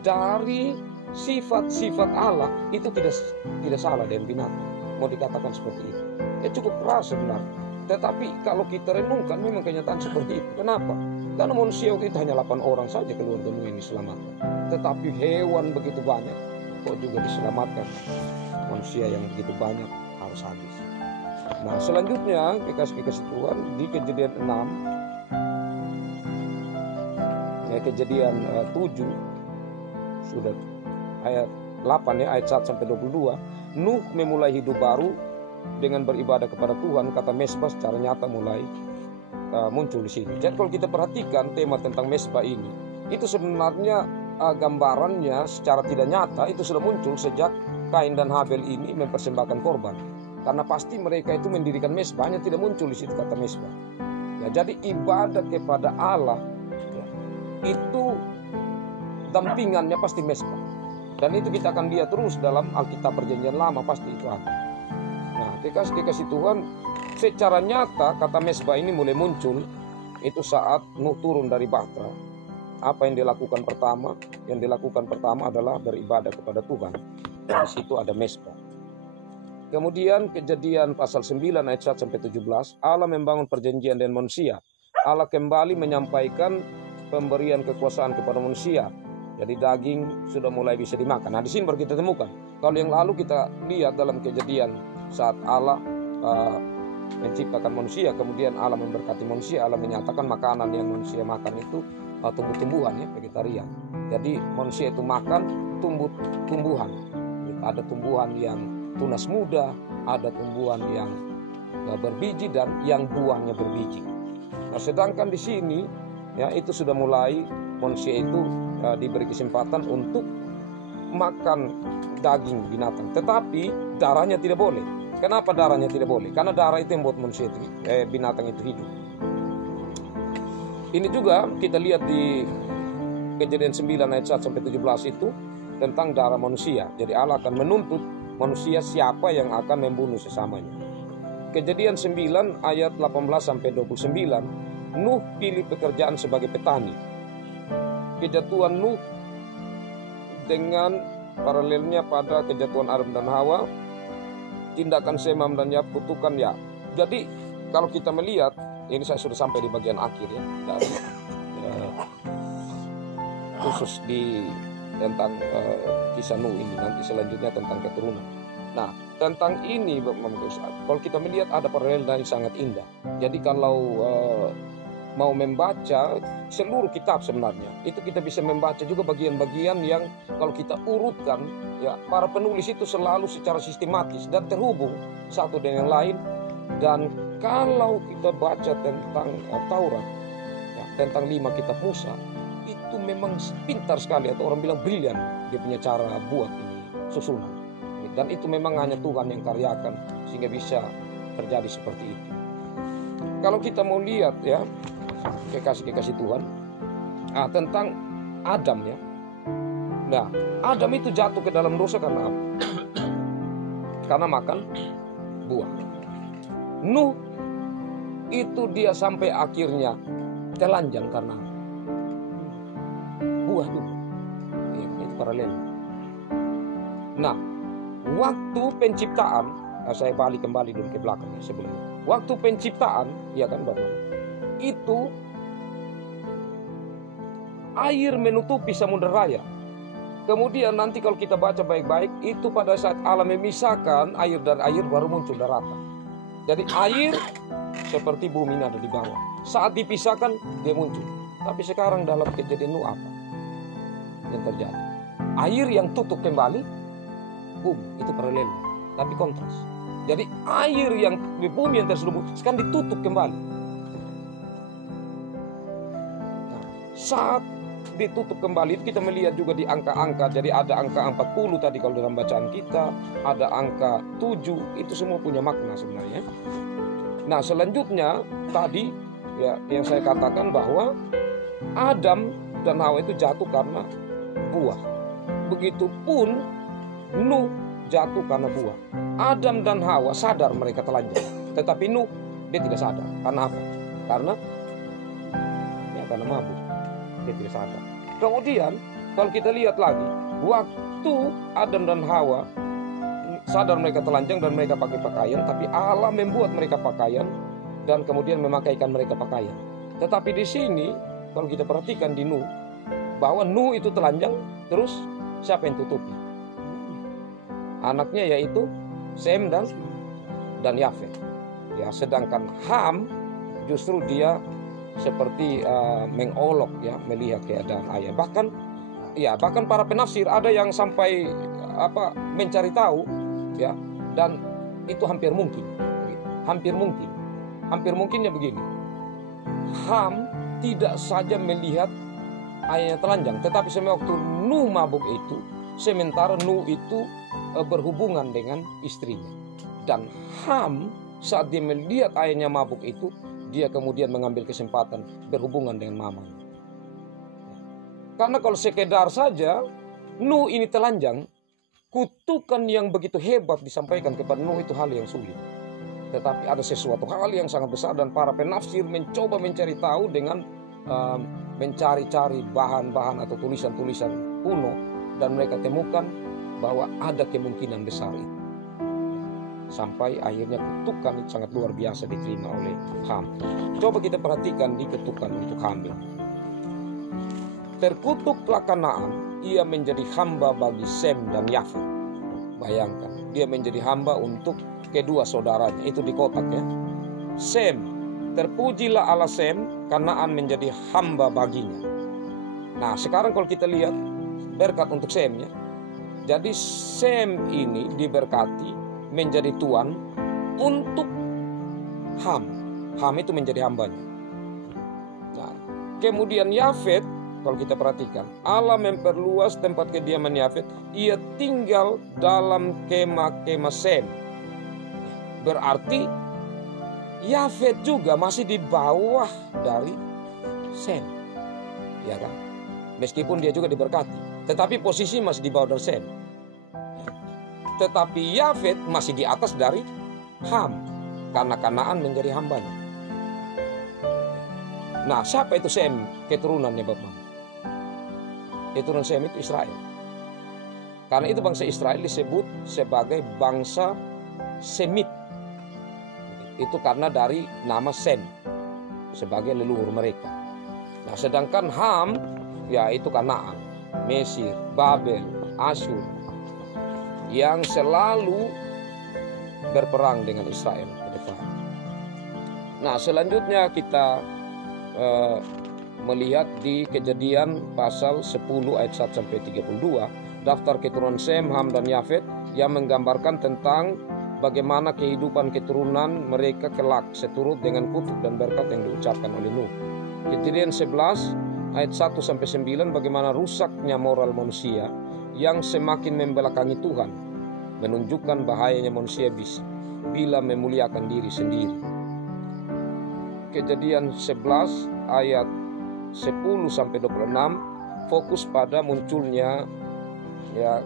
dari sifat-sifat Allah, itu tidak salah dengan binatang. Mau dikatakan seperti itu. Ya cukup keras sebenarnya. Tetapi kalau kita renungkan memang kenyataan seperti itu. Kenapa? Karena manusia itu hanya 8 orang saja keluarga Nuh yang diselamatkan. Tetapi hewan begitu banyak kok juga diselamatkan. Manusia yang begitu banyak harus habis. Nah, selanjutnya dikasih Tuhan di Kejadian 6 ya, Kejadian 7 sudah ayat 8 ya, ayat 1-22. Nuh memulai hidup baru dengan beribadah kepada Tuhan. Kata mesbah secara nyata mulai muncul di sini. Jadi kalau kita perhatikan tema tentang mesbah ini, itu sebenarnya gambarannya secara tidak nyata itu sudah muncul sejak Kain dan Habel ini mempersembahkan korban. Karena pasti mereka itu mendirikan mesbah, hanya tidak muncul di situ kata mesbah. Ya, jadi ibadah kepada Allah ya, itu dampingannya pasti mesbah. Dan itu kita akan lihat terus dalam Alkitab Perjanjian Lama, pasti itu ada. Nah, dikasih Tuhan secara nyata kata mesbah ini mulai muncul itu saat Nuh turun dari bahtera. Apa yang dilakukan pertama? Yang dilakukan pertama adalah beribadah kepada Tuhan. Dan di situ ada mesbah. Kemudian Kejadian pasal 9 ayat 1-17, Allah membangun perjanjian dengan manusia. Allah kembali menyampaikan pemberian kekuasaan kepada manusia. Jadi daging sudah mulai bisa dimakan. Nah, di sini baru kita temukan. Kalau yang lalu kita lihat dalam Kejadian saat Allah menciptakan manusia, kemudian Allah memberkati manusia, Allah menyatakan makanan yang manusia makan itu tumbuh-tumbuhan ya, vegetarian. Jadi manusia itu makan tumbuhan. Ada tumbuhan yang tunas muda, ada tumbuhan yang berbiji dan yang buahnya berbiji. Nah, sedangkan di sini ya itu sudah mulai manusia itu diberi kesempatan untuk makan daging binatang, tetapi darahnya tidak boleh. Kenapa darahnya tidak boleh? Karena darah itu yang buat manusia itu, binatang itu hidup. Ini juga kita lihat di Kejadian 9 ayat 1 sampai 17 itu tentang darah manusia. Jadi Allah akan menuntut manusia siapa yang akan membunuh sesamanya. Kejadian 9 ayat 18 sampai 29, Nuh pilih pekerjaan sebagai petani. Kejatuhan Nuh dengan paralelnya pada kejatuhan Adam dan Hawa, tindakan Sem, Ham, dan Yafet, kutukan ya. Jadi kalau kita melihat, ini saya sudah sampai di bagian akhir ya, dari khusus di tentang kisah Nuh ini. Nanti selanjutnya tentang keturunan. Nah, tentang ini kalau kita melihat ada paralel yang sangat indah. Jadi kalau mau membaca seluruh kitab sebenarnya, itu kita bisa membaca juga bagian-bagian yang kalau kita urutkan, ya para penulis itu selalu secara sistematis dan terhubung satu dengan yang lain. Dan kalau kita baca tentang Taurat, ya, tentang 5 kitab Musa, itu memang pintar sekali, atau orang bilang brilian dia punya cara buat ini susunan. Dan itu memang hanya Tuhan yang karyakan sehingga bisa terjadi seperti itu. Kalau kita mau lihat ya kekasih-kekasih Tuhan, tentang Adam ya. Nah, Adam itu jatuh ke dalam dosa karena apa? Karena makan buah. Nuh itu dia sampai akhirnya telanjang karena buah juga. Ya, itu paralel. Nah, waktu penciptaan, saya balik kembali dulu ke belakang ya, sebelumnya. Waktu penciptaan, ya kan Bapak, itu air menutupi Samudra Raya. Kemudian nanti kalau kita baca baik-baik, itu pada saat Allah memisahkan air dan air baru muncul daratan. Jadi air seperti bumi ada di bawah. Saat dipisahkan dia muncul. Tapi sekarang dalam kejadian Nuh apa yang terjadi? Air yang tutup kembali, bumi, itu paralel, tapi kontras. Jadi air yang di bumi yang terselubung sekarang ditutup kembali. Nah, saat ditutup kembali kita melihat juga di angka-angka. Jadi ada angka 40 tadi kalau dalam bacaan kita, ada angka 7, itu semua punya makna sebenarnya. Nah, selanjutnya tadi ya yang saya katakan bahwa Adam dan Hawa itu jatuh karena buah. Begitupun Nuh jatuh karena buah. Adam dan Hawa sadar mereka telanjang, tetapi Nuh dia tidak sadar. Karena apa? Karena mabuk. Dia tidak sadar. Kemudian kalau kita lihat lagi, waktu Adam dan Hawa sadar mereka telanjang dan mereka pakai pakaian, tapi Allah membuat mereka pakaian dan kemudian memakaikan mereka pakaian. Tetapi di sini kalau kita perhatikan di Nuh, bahwa Nuh itu telanjang, terus siapa yang tutupi? Anaknya yaitu Sem dan Yafet. Ya, sedangkan Ham justru dia seperti mengolok ya, melihat keadaan ayah. Bahkan para penafsir ada yang sampai mencari tahu ya, dan itu hampir mungkin. Hampir mungkinnya begini. Ham tidak saja melihat ayahnya telanjang, tetapi waktu Nuh mabuk itu, sementara Nuh itu berhubungan dengan istrinya. Dan Ham saat dia melihat ayahnya mabuk itu, dia kemudian mengambil kesempatan berhubungan dengan mamanya. Karena kalau sekedar saja Nuh ini telanjang, kutukan yang begitu hebat disampaikan kepada Nuh itu hal yang sulit. Tetapi ada sesuatu hal yang sangat besar, dan para penafsir mencoba mencari tahu dengan mencari-cari bahan-bahan atau tulisan-tulisan kuno, dan mereka temukan bahwa ada kemungkinan besar itu. Sampai akhirnya kutukan itu sangat luar biasa diterima oleh Ham. Coba kita perhatikan di kutukan untuk Ham. Terkutuklah Kanaan, ia menjadi hamba bagi Sem dan Yafet. Bayangkan, dia menjadi hamba untuk kedua saudaranya. Itu di kotak ya. Sem, terpujilah Allah Sem, Kanaan menjadi hamba baginya. Nah, sekarang kalau kita lihat berkat untuk Sem ya. Jadi Sem ini diberkati menjadi tuan untuk Ham. Ham itu menjadi hambanya. Nah, Kemudian Yafet, kalau kita perhatikan, Allah memperluas tempat kediaman Yafet. Ia tinggal dalam kemah-kemah Sem. Berarti Yafet juga masih di bawah dari Sem, ya kan? Meskipun dia juga diberkati, tetapi posisi masih di bawah dari Sem. Tetapi Yafet masih di atas dari Ham, karena Kanaan menjadi hambanya. Nah, siapa itu Sem? Keturunannya Bapak. Keturunan Sem itu Israel. Karena itu bangsa Israel disebut sebagai bangsa Semit. Itu karena dari nama Sem sebagai leluhur mereka. Nah, sedangkan Ham, ya itu Kanaan, Mesir, Babel, Asyur, yang selalu berperang dengan Israel ke depan. Nah, selanjutnya kita melihat di Kejadian pasal 10 ayat 1 sampai 32, daftar keturunan Sem, Ham dan Yafet yang menggambarkan tentang bagaimana kehidupan keturunan mereka kelak seturut dengan kutuk dan berkat yang diucapkan oleh Nuh. Kejadian 11 ayat 1 sampai 9, bagaimana rusaknya moral manusia yang semakin membelakangi Tuhan, menunjukkan bahayanya manusia bila memuliakan diri sendiri. Kejadian 11 ayat 10 sampai 26 fokus pada munculnya ya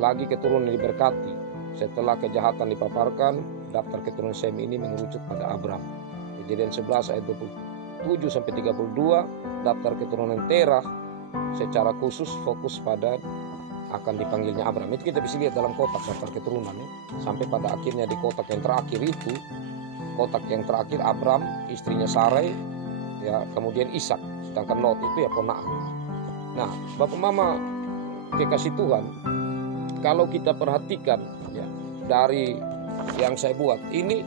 lagi keturunan yang diberkati. Setelah kejahatan dipaparkan, daftar keturunan Sem ini mengerucut pada Abram. Kejadian 11 ayat 27 sampai 32, daftar keturunan Terah secara khusus fokus pada akan dipanggilnya Abram. Itu kita bisa lihat dalam kotak daftar keturunan ya. Sampai pada akhirnya di kotak yang terakhir itu, kotak yang terakhir Abram, istrinya Sarai, ya kemudian Ishak, sedangkan Lot itu ya ponaan. Nah, Bapak Mama kekasih Tuhan, kalau kita perhatikan ya dari yang saya buat ini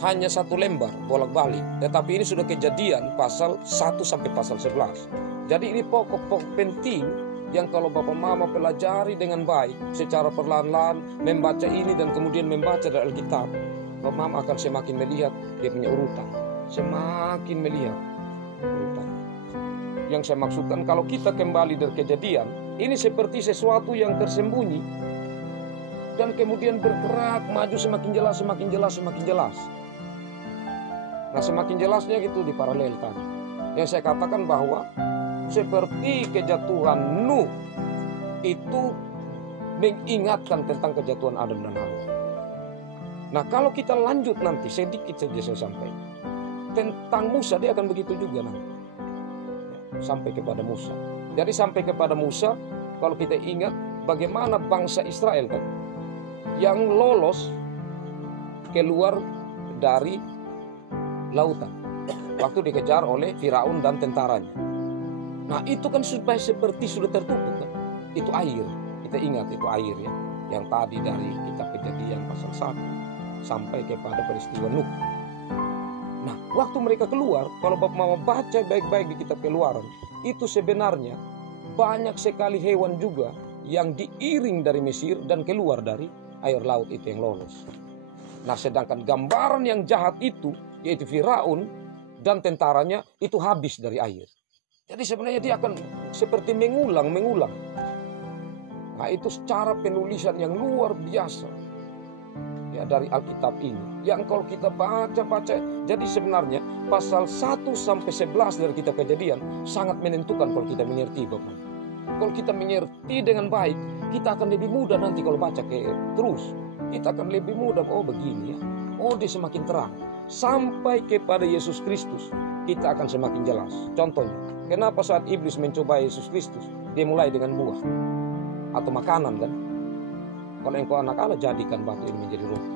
hanya satu lembar bolak-balik, tetapi ini sudah Kejadian pasal 1 sampai pasal 11. Jadi ini pokok-pokok penting yang kalau Bapak Mama pelajari dengan baik secara perlahan-lahan, membaca ini dan kemudian membaca dari Alkitab, Bapak Mama akan semakin melihat dia punya urutan, semakin melihat urutan. Yang saya maksudkan, kalau kita kembali dari Kejadian, ini seperti sesuatu yang tersembunyi dan kemudian bergerak maju semakin jelas, semakin jelas, semakin jelas. Nah, semakin jelasnya gitu diparalelkan. Yang saya katakan bahwa seperti kejatuhan Nuh itu mengingatkan tentang kejatuhan Adam dan Hawa. Nah, kalau kita lanjut nanti sedikit saja saya sampaikan tentang Musa, dia akan begitu juga nanti sampai kepada Musa. Jadi sampai kepada Musa, kalau kita ingat bagaimana bangsa Israel kan yang lolos keluar dari lautan waktu dikejar oleh Firaun dan tentaranya. Nah, itu kan supaya seperti sudah tertutup kan? Itu air. Kita ingat itu air ya, yang tadi dari kitab Kejadian pasal 1 sampai kepada peristiwa Nuh. Nah, waktu mereka keluar, kalau Bapak Mama baca baik-baik di kitab Keluaran, itu sebenarnya banyak sekali hewan juga yang diiring dari Mesir dan keluar dari air laut itu yang lolos. Nah, sedangkan gambaran yang jahat itu, yaitu Firaun dan tentaranya, itu habis dari air. Jadi sebenarnya dia akan seperti mengulang. Nah, itu secara penulisan yang luar biasa ya dari Alkitab ini. Yang kalau kita baca, jadi sebenarnya pasal 1 sampai 11 dari kitab Kejadian sangat menentukan kalau kita mengerti Bapak. Kalau kita mengerti dengan baik, kita akan lebih mudah nanti kalau baca terus. Kita akan lebih mudah, oh begini ya. Oh, dia semakin terang. Sampai kepada Yesus Kristus, kita akan semakin jelas. Contohnya, kenapa saat iblis mencoba Yesus Kristus, dia mulai dengan buah atau makanan kan? Kalau engkau anak Allah, jadikan batu ini menjadi roti.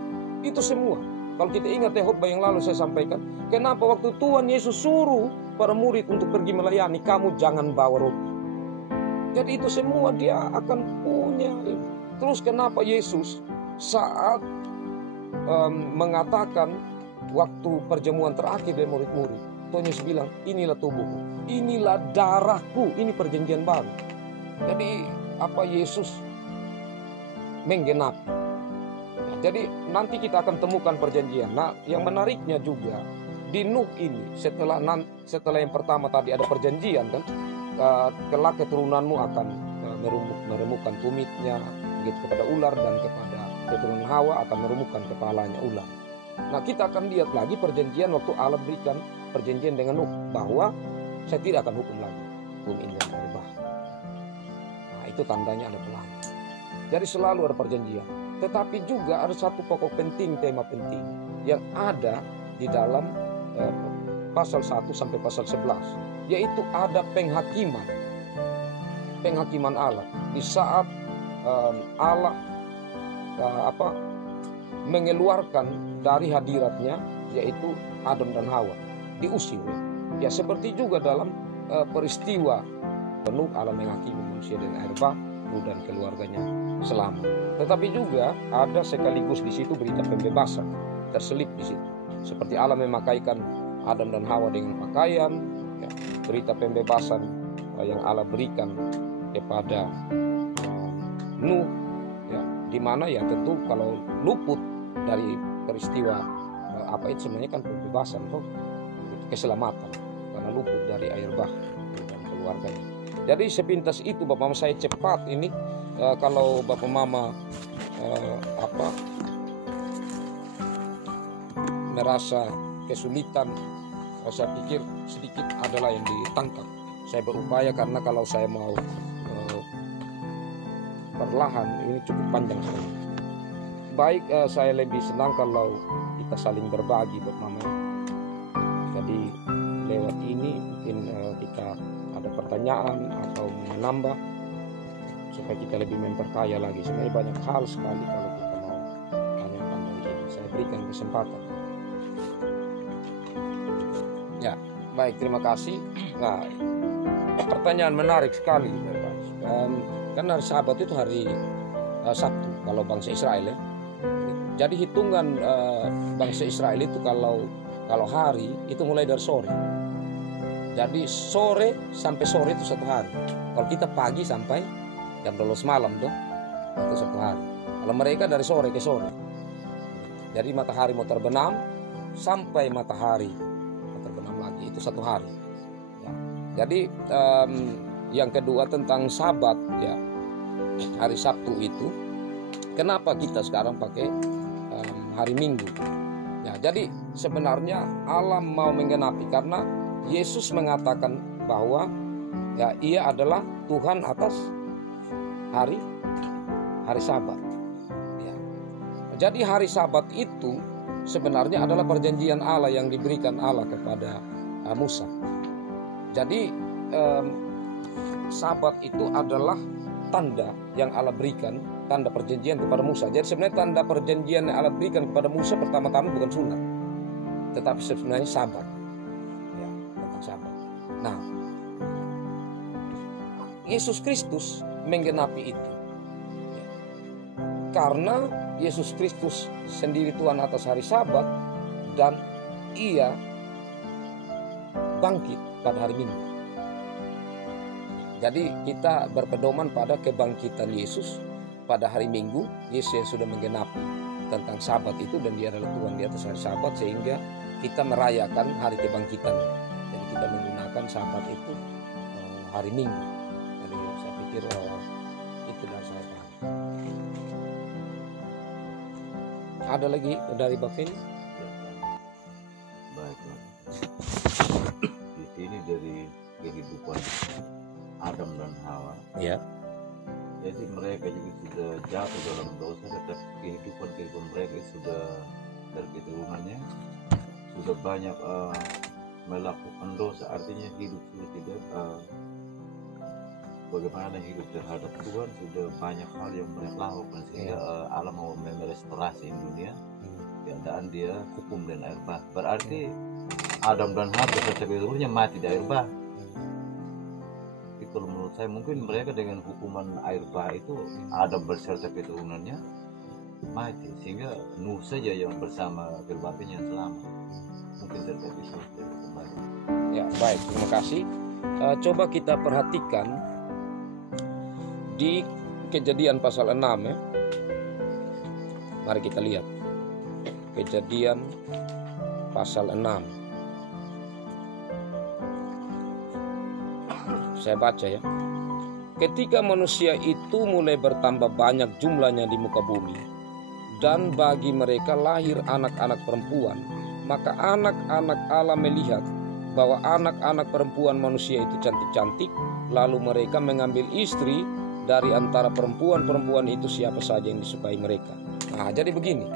Itu semua. Kalau kita ingat khotbah yang lalu saya sampaikan, kenapa waktu Tuhan Yesus suruh para murid untuk pergi melayani, kamu jangan bawa roti. Jadi itu semua dia akan punya. Terus kenapa Yesus saat mengatakan waktu perjamuan terakhir dari murid-murid, Tuhan Yesus bilang, inilah tubuhku, inilah darahku, ini perjanjian baru. Jadi apa Yesus menggenapi. Jadi nanti kita akan temukan perjanjian. Nah, yang menariknya juga di Nuh ini setelah yang pertama tadi ada perjanjian kan, kelak keturunanmu akan meremukkan tumitnya begitu kepada ular, dan kepada keturunan Hawa akan meremukkan kepalanya ular. Nah, kita akan lihat lagi perjanjian waktu Allah berikan perjanjian dengan Nuh bahwa saya tidak akan hukum lagi bumi ini dan air bah. Nah, itu tandanya ada pelangi. Jadi selalu ada perjanjian. Tetapi juga ada satu pokok penting, tema penting yang ada di dalam pasal 1 sampai pasal 11, yaitu ada penghakiman Allah. Di saat Allah mengeluarkan dari hadiratnya, yaitu Adam dan Hawa diusir. Ya, seperti juga dalam peristiwa Nuh, Allah menghakimi manusia dan air bah, Nuh dan keluarganya selamat. Tetapi juga ada sekaligus di situ berita pembebasan terselip di situ. Seperti Allah memakaikan Adam dan Hawa dengan pakaian, ya, berita pembebasan yang Allah berikan kepada Nuh, ya, di mana ya tentu kalau luput dari peristiwa itu sebenarnya kan pembebasan toh, keselamatan karena luput dari air bah dan keluarganya. Jadi sepintas itu Bapak Mama, saya cepat ini kalau Bapak Mama merasa kesulitan, saya pikir sedikit adalah yang ditangkap. Saya berupaya karena kalau saya mau perlahan ini cukup panjang sekali. Baik, saya lebih senang kalau kita saling berbagi Bapak Mama. Jadi lewat ini mungkin kita ada pertanyaan atau menambah supaya kita lebih memperkaya lagi. Sebenarnya banyak hal sekali kalau kita mau tanyakan dari ini. Saya berikan kesempatan. Ya, baik, terima kasih. Nah, pertanyaan menarik sekali, kan hari Sabat itu hari Sabtu kalau bangsa Israel ya. Jadi hitungan bangsa Israel itu kalau hari itu mulai dari sore. Jadi sore sampai sore itu satu hari. Kalau kita pagi sampai jam 12 malam tuh itu satu hari. Kalau mereka dari sore ke sore. Jadi matahari mau terbenam sampai matahari terbenam lagi itu satu hari. Ya. Jadi yang kedua tentang Sabat ya, hari Sabtu itu, kenapa kita sekarang pakai hari Minggu? Ya, jadi sebenarnya Allah mau menggenapi karena Yesus mengatakan bahwa ya Ia adalah Tuhan atas hari Sabat. Ya. Jadi hari Sabat itu sebenarnya adalah perjanjian Allah yang diberikan Allah kepada Musa. Jadi Sabat itu adalah tanda yang Allah berikan, tanda perjanjian kepada Musa. Jadi sebenarnya tanda perjanjian yang Allah berikan kepada Musa pertama-tama bukan sunat, tetapi sebenarnya Sabat. Ya, tentang Sabat. Nah, Yesus Kristus menggenapi itu. Ya. Karena Yesus Kristus sendiri Tuhan atas hari Sabat dan Ia bangkit pada hari Minggu. Jadi kita berpedoman pada kebangkitan Yesus pada hari Minggu. Yesus yang sudah menggenapi tentang Sabat itu, dan Dia adalah Tuhan di atas hari Sabat, sehingga kita merayakan hari kebangkitan. Jadi kita menggunakan Sabat itu hari Minggu. Jadi saya pikir itu dari saya paham. Ada lagi dari Bapak ini? Baiklah. Di sini dari kehidupan Adam dan Hawa. Ya. Jadi mereka juga sudah jatuh dalam dosa, tetapi kehidupan mereka sudah dari keturunannya sudah banyak melakukan dosa. Artinya hidup sudah tidak bagaimana hidup terhadap Tuhan, sudah banyak hal yang mereka lakukan, sehingga Allah mau merestorasi dunia keadaan dia hukum dan air bah. Berarti Adam dan Hawa sebenarnya mati di air bah. Kalau menurut saya mungkin mereka dengan hukuman air bah itu Adam berserta keturunannya mati, sehingga Nuh saja yang bersama keluarganya yang selamat. Mungkin terjadi seperti itu kembali. Ya, baik, terima kasih. Coba kita perhatikan di Kejadian pasal 6 ya. Mari kita lihat Kejadian pasal 6. Saya baca ya. Ketika manusia itu mulai bertambah banyak jumlahnya di muka bumi, dan bagi mereka lahir anak-anak perempuan, maka anak-anak Allah melihat bahwa anak-anak perempuan manusia itu cantik-cantik, lalu mereka mengambil istri dari antara perempuan-perempuan itu siapa saja yang disukai mereka. Nah, jadi begini.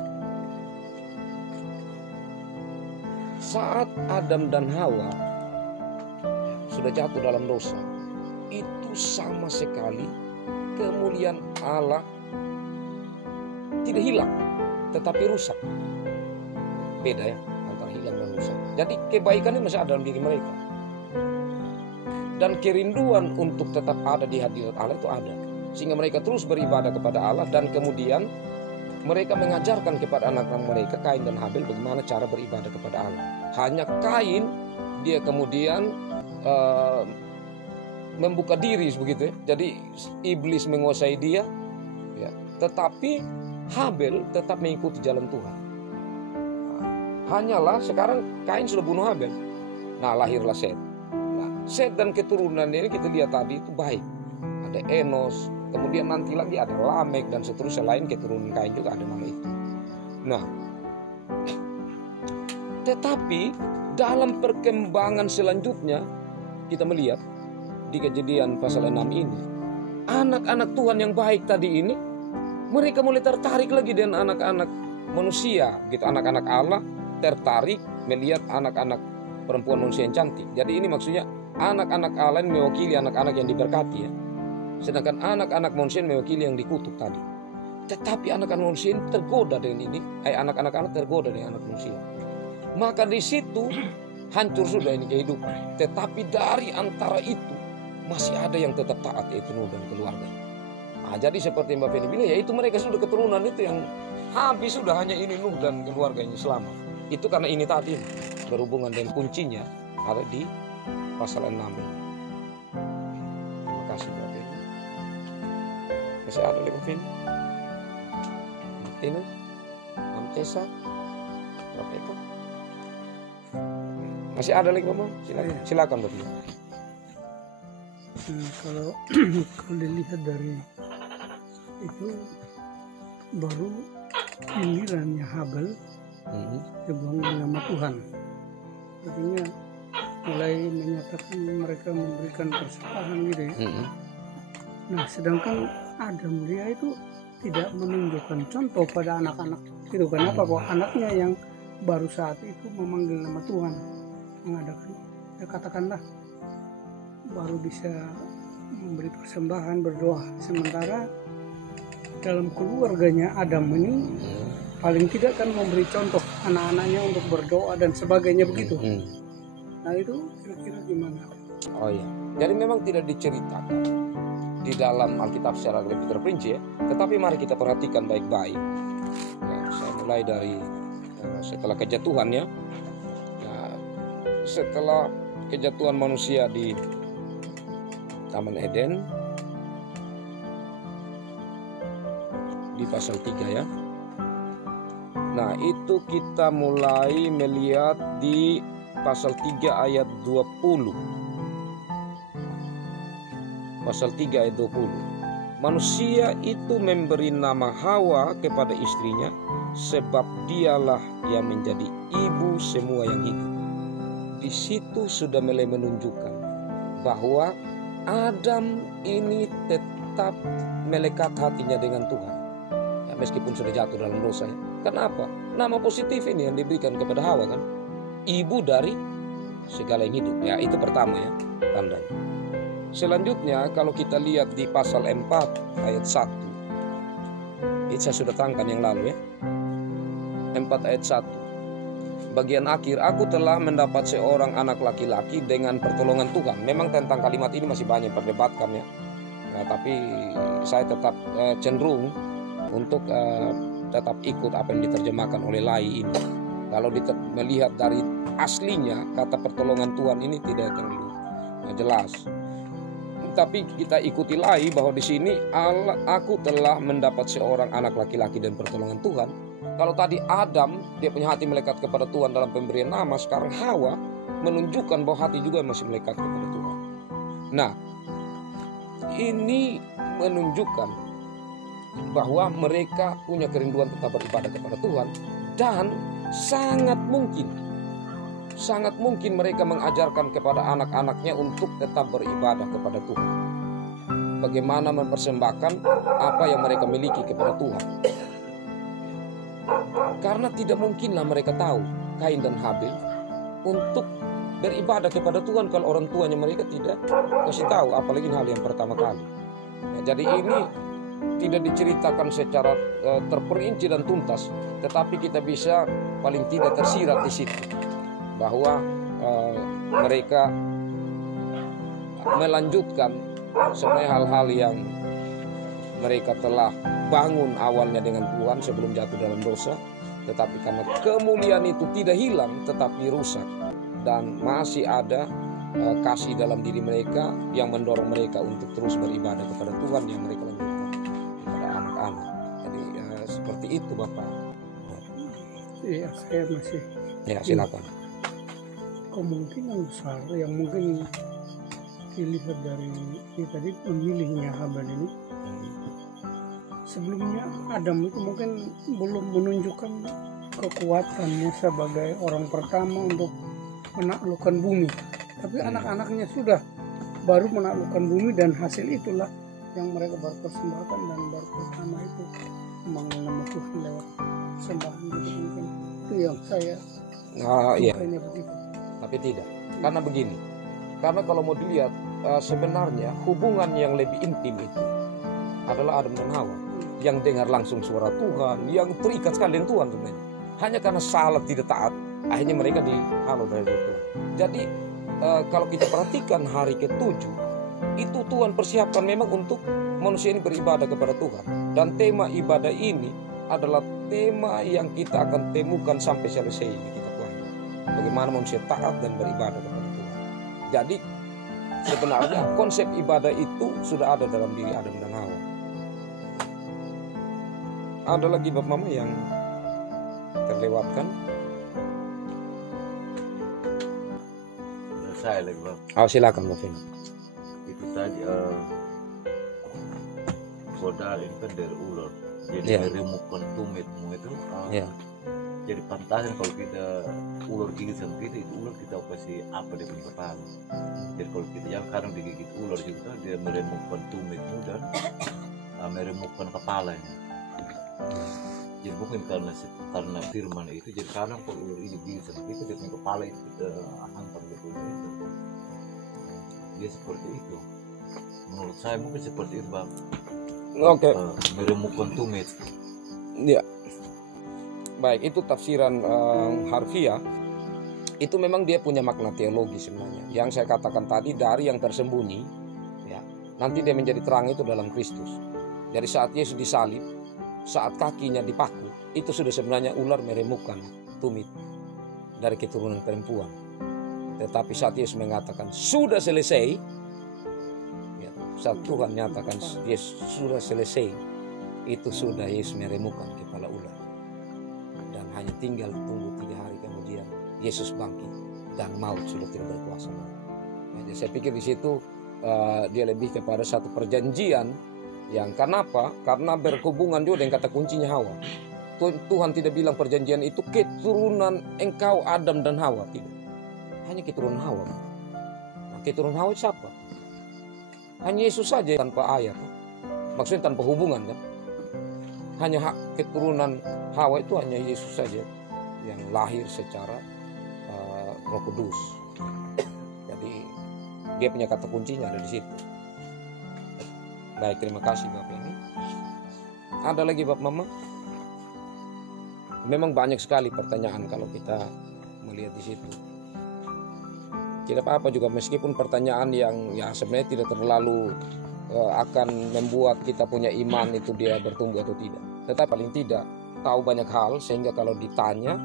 Saat Adam dan Hawa sudah jatuh dalam dosa, itu sama sekali kemuliaan Allah tidak hilang, tetapi rusak. Beda ya antara hilang dan rusak. Jadi kebaikannya masih ada dalam diri mereka, dan kerinduan untuk tetap ada di hadirat Allah itu ada, sehingga mereka terus beribadah kepada Allah. Dan kemudian mereka mengajarkan kepada anak-anak mereka, Kain dan Habel, bagaimana cara beribadah kepada Allah. Hanya Kain, dia kemudian membuka diri begitu ya. Jadi iblis menguasai dia ya. Tetapi Habel tetap mengikuti jalan Tuhan. Hanyalah sekarang Kain sudah bunuh Habel. Nah, lahirlah Set. Nah, Set dan keturunannya ini kita lihat tadi itu baik. Ada Enos, kemudian nanti lagi ada Lamek dan seterusnya, lain keturunan Kain juga ada nama itu. Nah, tetapi dalam perkembangan selanjutnya kita melihat di Kejadian pasal 6 ini, anak-anak Tuhan yang baik tadi ini, mereka mulai tertarik lagi dengan anak-anak manusia, gitu. Anak-anak Allah tertarik melihat anak-anak perempuan manusia yang cantik. Jadi ini maksudnya anak-anak Allah yang mewakili anak-anak yang diberkati ya. Sedangkan anak-anak manusia yang mewakili yang dikutuk tadi. Tetapi anak-anak manusia ini tergoda dengan ini, anak-anak Allah tergoda dengan anak manusia. Maka di situ hancur sudah ini kehidupan. Tetapi dari antara itu masih ada yang tetap taat, yaitu Nuh dan keluarganya. Nah, jadi seperti Mbak Feni bilang, yaitu mereka sudah keturunan itu yang habis sudah hanya ini Nuh dan keluarganya selamat. Itu karena ini tadi berhubungan dengan kuncinya ada di pasal 6 ini. Terima kasih Mbak Feni. Masih ada lagi Mbak Feni? Ini Mbak Tessa, Mbak Eka. Masih ada lagi Bapak? Silakan Bapak. Kalau dilihat dari itu, baru gilirannya Habel dibuang nama Tuhan. Artinya mulai menyatakan mereka memberikan persembahan gitu ya. Nah, sedangkan Adam dia itu tidak menunjukkan contoh pada anak-anak itu. Kenapa? Kok anaknya yang baru saat itu memanggil nama Tuhan, mengadakan, ya katakanlah baru bisa memberi persembahan, berdoa. Sementara dalam keluarganya Adam ini paling tidak kan memberi contoh anak-anaknya untuk berdoa dan sebagainya begitu. Nah itu kira-kira gimana? Oh iya, jadi memang tidak diceritakan di dalam Alkitab secara lebih terperinci ya. Tetapi mari kita perhatikan baik-baik. Nah, saya mulai dari setelah kejatuhan ya. Nah, setelah kejatuhan manusia di Taman Eden di pasal 3 ya. Nah, itu kita mulai melihat di pasal 3 ayat 20. Pasal 3 ayat 20. Manusia itu memberi nama Hawa kepada istrinya sebab dialah yang menjadi ibu semua yang hidup. Di situ sudah mulai menunjukkan bahwa Adam ini tetap melekat hatinya dengan Tuhan. Ya, meskipun sudah jatuh dalam dosa. Ya. Kenapa? Nama positif ini yang diberikan kepada Hawa kan, ibu dari segala yang hidup. Ya, itu pertama ya, tandanya. Selanjutnya kalau kita lihat di pasal 4 ayat 1. Ini saya sudah terangkan yang lalu ya. 4 ayat 1. Bagian akhir, aku telah mendapat seorang anak laki-laki dengan pertolongan Tuhan. Memang tentang kalimat ini masih banyak perdebatkan ya. Nah, tapi saya tetap cenderung untuk tetap ikut apa yang diterjemahkan oleh Lai ini. Kalau melihat dari aslinya kata pertolongan Tuhan ini tidak terlalu jelas. Tapi kita ikuti Lai bahwa di sini aku telah mendapat seorang anak laki-laki dan pertolongan Tuhan. Kalau tadi Adam dia punya hati melekat kepada Tuhan dalam pemberian nama, sekarang Hawa menunjukkan bahwa hati juga masih melekat kepada Tuhan. Nah, ini menunjukkan bahwa mereka punya kerinduan tetap beribadah kepada Tuhan, dan sangat mungkin mereka mengajarkan kepada anak-anaknya untuk tetap beribadah kepada Tuhan. Bagaimana mempersembahkan apa yang mereka miliki kepada Tuhan. Karena tidak mungkinlah mereka tahu Kain dan Habel untuk beribadah kepada Tuhan kalau orang tuanya mereka tidak kasih tahu, apalagi hal yang pertama kali. Jadi ini tidak diceritakan secara terperinci dan tuntas, tetapi kita bisa paling tidak tersirat di situ bahwa mereka melanjutkan sebenarnya hal-hal yang mereka telah bangun awalnya dengan Tuhan sebelum jatuh dalam dosa, tetapi karena kemuliaan itu tidak hilang tetapi rusak, dan masih ada kasih dalam diri mereka yang mendorong mereka untuk terus beribadah kepada Tuhan yang mereka lanjutkan kepada anak-anak. Jadi seperti itu Bapak. Iya, saya masih. Ya, silakan. Kemungkinan besar yang mungkin dilihat dari ini tadi pemilihnya Habel ini. Sebelumnya Adam itu mungkin belum menunjukkan kekuatannya sebagai orang pertama untuk menaklukkan bumi, tapi anak-anaknya sudah baru menaklukkan bumi, dan hasil itulah yang mereka berpersembahkan, dan baru pertama itu membangun nama Tuhan lewat sembahan. Mungkin itu yang saya Iya. begitu. Tapi tidak, karena begini, karena kalau mau dilihat sebenarnya hubungan yang lebih intim itu adalah Adam dan Hawa, yang dengar langsung suara Tuhan, yang terikat sekali dengan Tuhan sebenarnya. Hanya karena salah tidak taat, akhirnya mereka dihalau dari Tuhan. Jadi kalau kita perhatikan hari ke-7 itu Tuhan persiapkan memang untuk manusia ini beribadah kepada Tuhan, dan tema ibadah ini adalah tema yang kita akan temukan sampai selesai di kitab Wahyu. Bagaimana manusia taat dan beribadah kepada Tuhan. Jadi sebenarnya konsep ibadah itu sudah ada dalam diri Adam dan Hawa. Ada lagi Bapak Mama yang terlewatkan? Saya lagi Bang. Silakan Bapak Vino. Itu tadi godal ini kan dari ular, jadi meremukan tumitmu itu. Jadi pantasan kalau kita ular gigit sama kita, itu ular kita kasih apa dia punya kepala. Jadi kalau kita yang kadang digigit ular juga, dia meremukkan tumitmu dan meremukkan kepalanya. Jadi mungkin karena firman itu, jadi kadang kalau ular ini gigit sama kita, dia punya kepala itu kita hantam gitu. Dia seperti itu. Menurut saya mungkin seperti itu Bang. Oke. Meremukkan tumit. Ya. Baik, itu tafsiran harfiah. Itu memang dia punya makna teologi sebenarnya. Yang saya katakan tadi, dari yang tersembunyi, ya, nanti dia menjadi terang itu dalam Kristus. Dari saat Yesus disalib, saat kakinya dipaku, itu sudah sebenarnya ular meremukkan tumit dari keturunan perempuan. Tetapi saat Yesus mengatakan sudah selesai, ya, saat Tuhan nyatakan Yesus sudah selesai, itu sudah Yesus meremukkan kepala ular. Dan hanya tinggal tunggu 3 hari kemudian Yesus bangkit dan maut sudah tidak berkuasa lagi. Jadi saya pikir di situ dia lebih kepada satu perjanjian yang kenapa? Karena berhubungan juga dengan kata kuncinya Hawa. Tuhan tidak bilang perjanjian itu keturunan engkau Adam dan Hawa, tidak. Hanya keturunan Hawa. Nah, keturunan Hawa siapa? Hanya Yesus saja tanpa ayat. Maksudnya tanpa hubungan kan? Hanya keturunan Hawa itu hanya Yesus saja yang lahir secara Roh Kudus. Jadi dia punya kata kuncinya ada di situ. Baik, terima kasih Bapak ini. Ada lagi Bapak Mama? Memang banyak sekali pertanyaan kalau kita melihat di situ. Tidak apa-apa juga meskipun pertanyaan yang ya sebenarnya tidak terlalu akan membuat kita punya iman itu dia bertumbuh atau tidak. Tetapi paling tidak tahu banyak hal sehingga kalau ditanya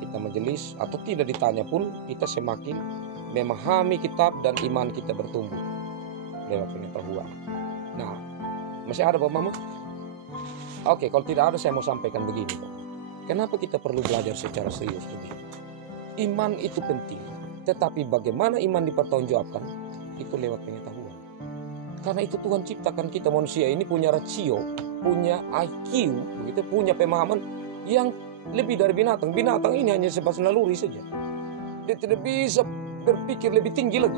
kita majelis atau tidak ditanya pun kita semakin memahami kitab dan iman kita bertumbuh lewat pengetahuan. Nah, masih ada Bapak Mama? Oke, kalau tidak ada saya mau sampaikan begini Pak. Kenapa kita perlu belajar secara serius begini? Iman itu penting, tetapi bagaimana iman dipertanggungjawabkan itu lewat pengetahuan. Karena itu Tuhan ciptakan kita manusia ini punya rasio, punya IQ, begitu, punya pemahaman yang lebih dari binatang. Binatang ini hanya sebatas naluri saja. Dia tidak bisa berpikir lebih tinggi lagi.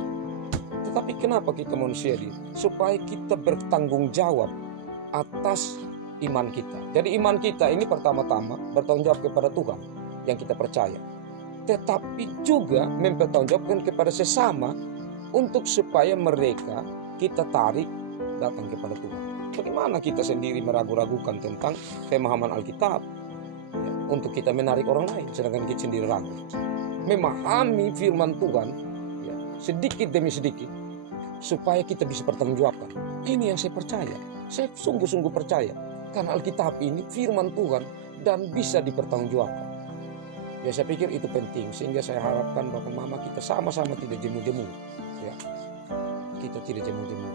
Tetapi kenapa kita manusia ini? Supaya kita bertanggung jawab atas iman kita. Jadi iman kita ini pertama-tama bertanggung jawab kepada Tuhan yang kita percaya. Tetapi juga mempertanggungjawabkan kepada sesama untuk supaya mereka kita tarik datang kepada Tuhan. Bagaimana kita sendiri meragu-ragukan tentang pemahaman Alkitab ya, untuk kita menarik orang lain, sedangkan kita sendiri ragu. Memahami firman Tuhan ya, sedikit demi sedikit supaya kita bisa bertanggungjawabkan. Ini yang saya percaya. Saya sungguh-sungguh percaya karena Alkitab ini firman Tuhan dan bisa dipertanggungjawabkan. Ya saya pikir itu penting, sehingga saya harapkan Bapak Mama kita sama-sama tidak jemu-jemu. Ya, kita tidak jemu-jemu.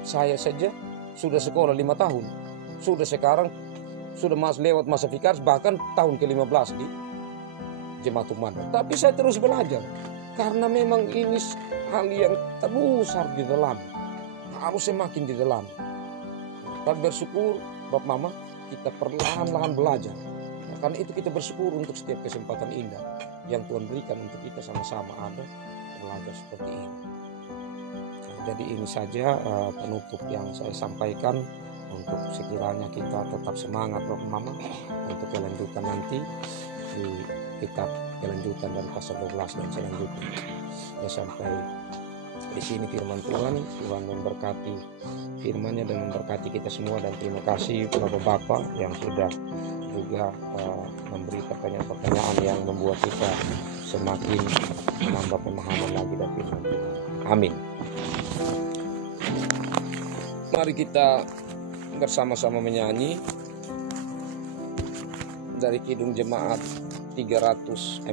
Saya saja sudah sekolah 5 tahun, sekarang sudah lewat masa fikar, bahkan tahun ke-15 di Jemaat Umanda. Tapi saya terus belajar karena memang ini hal yang terus harus didalami, harus semakin didalami. Dan bersyukur Bapak Mama kita perlahan-lahan belajar. Karena itu kita bersyukur untuk setiap kesempatan indah yang Tuhan berikan untuk kita sama-sama ada belajar seperti ini. Jadi ini saja penutup yang saya sampaikan untuk sekiranya kita tetap semangat Bapak Mama untuk kelanjutan nanti di kitab kelanjutan dari pasal 12 dan selanjutnya. Ya sampai di sini firman Tuhan memberkati firman-Nya dan memberkati kita semua, dan terima kasih Bapak-bapak yang sudah juga memberi pertanyaan-pertanyaan yang membuat kita semakin menambah pemahaman lagi dari firman Tuhan. Amin. Mari kita bersama-sama menyanyi dari Kidung Jemaat 346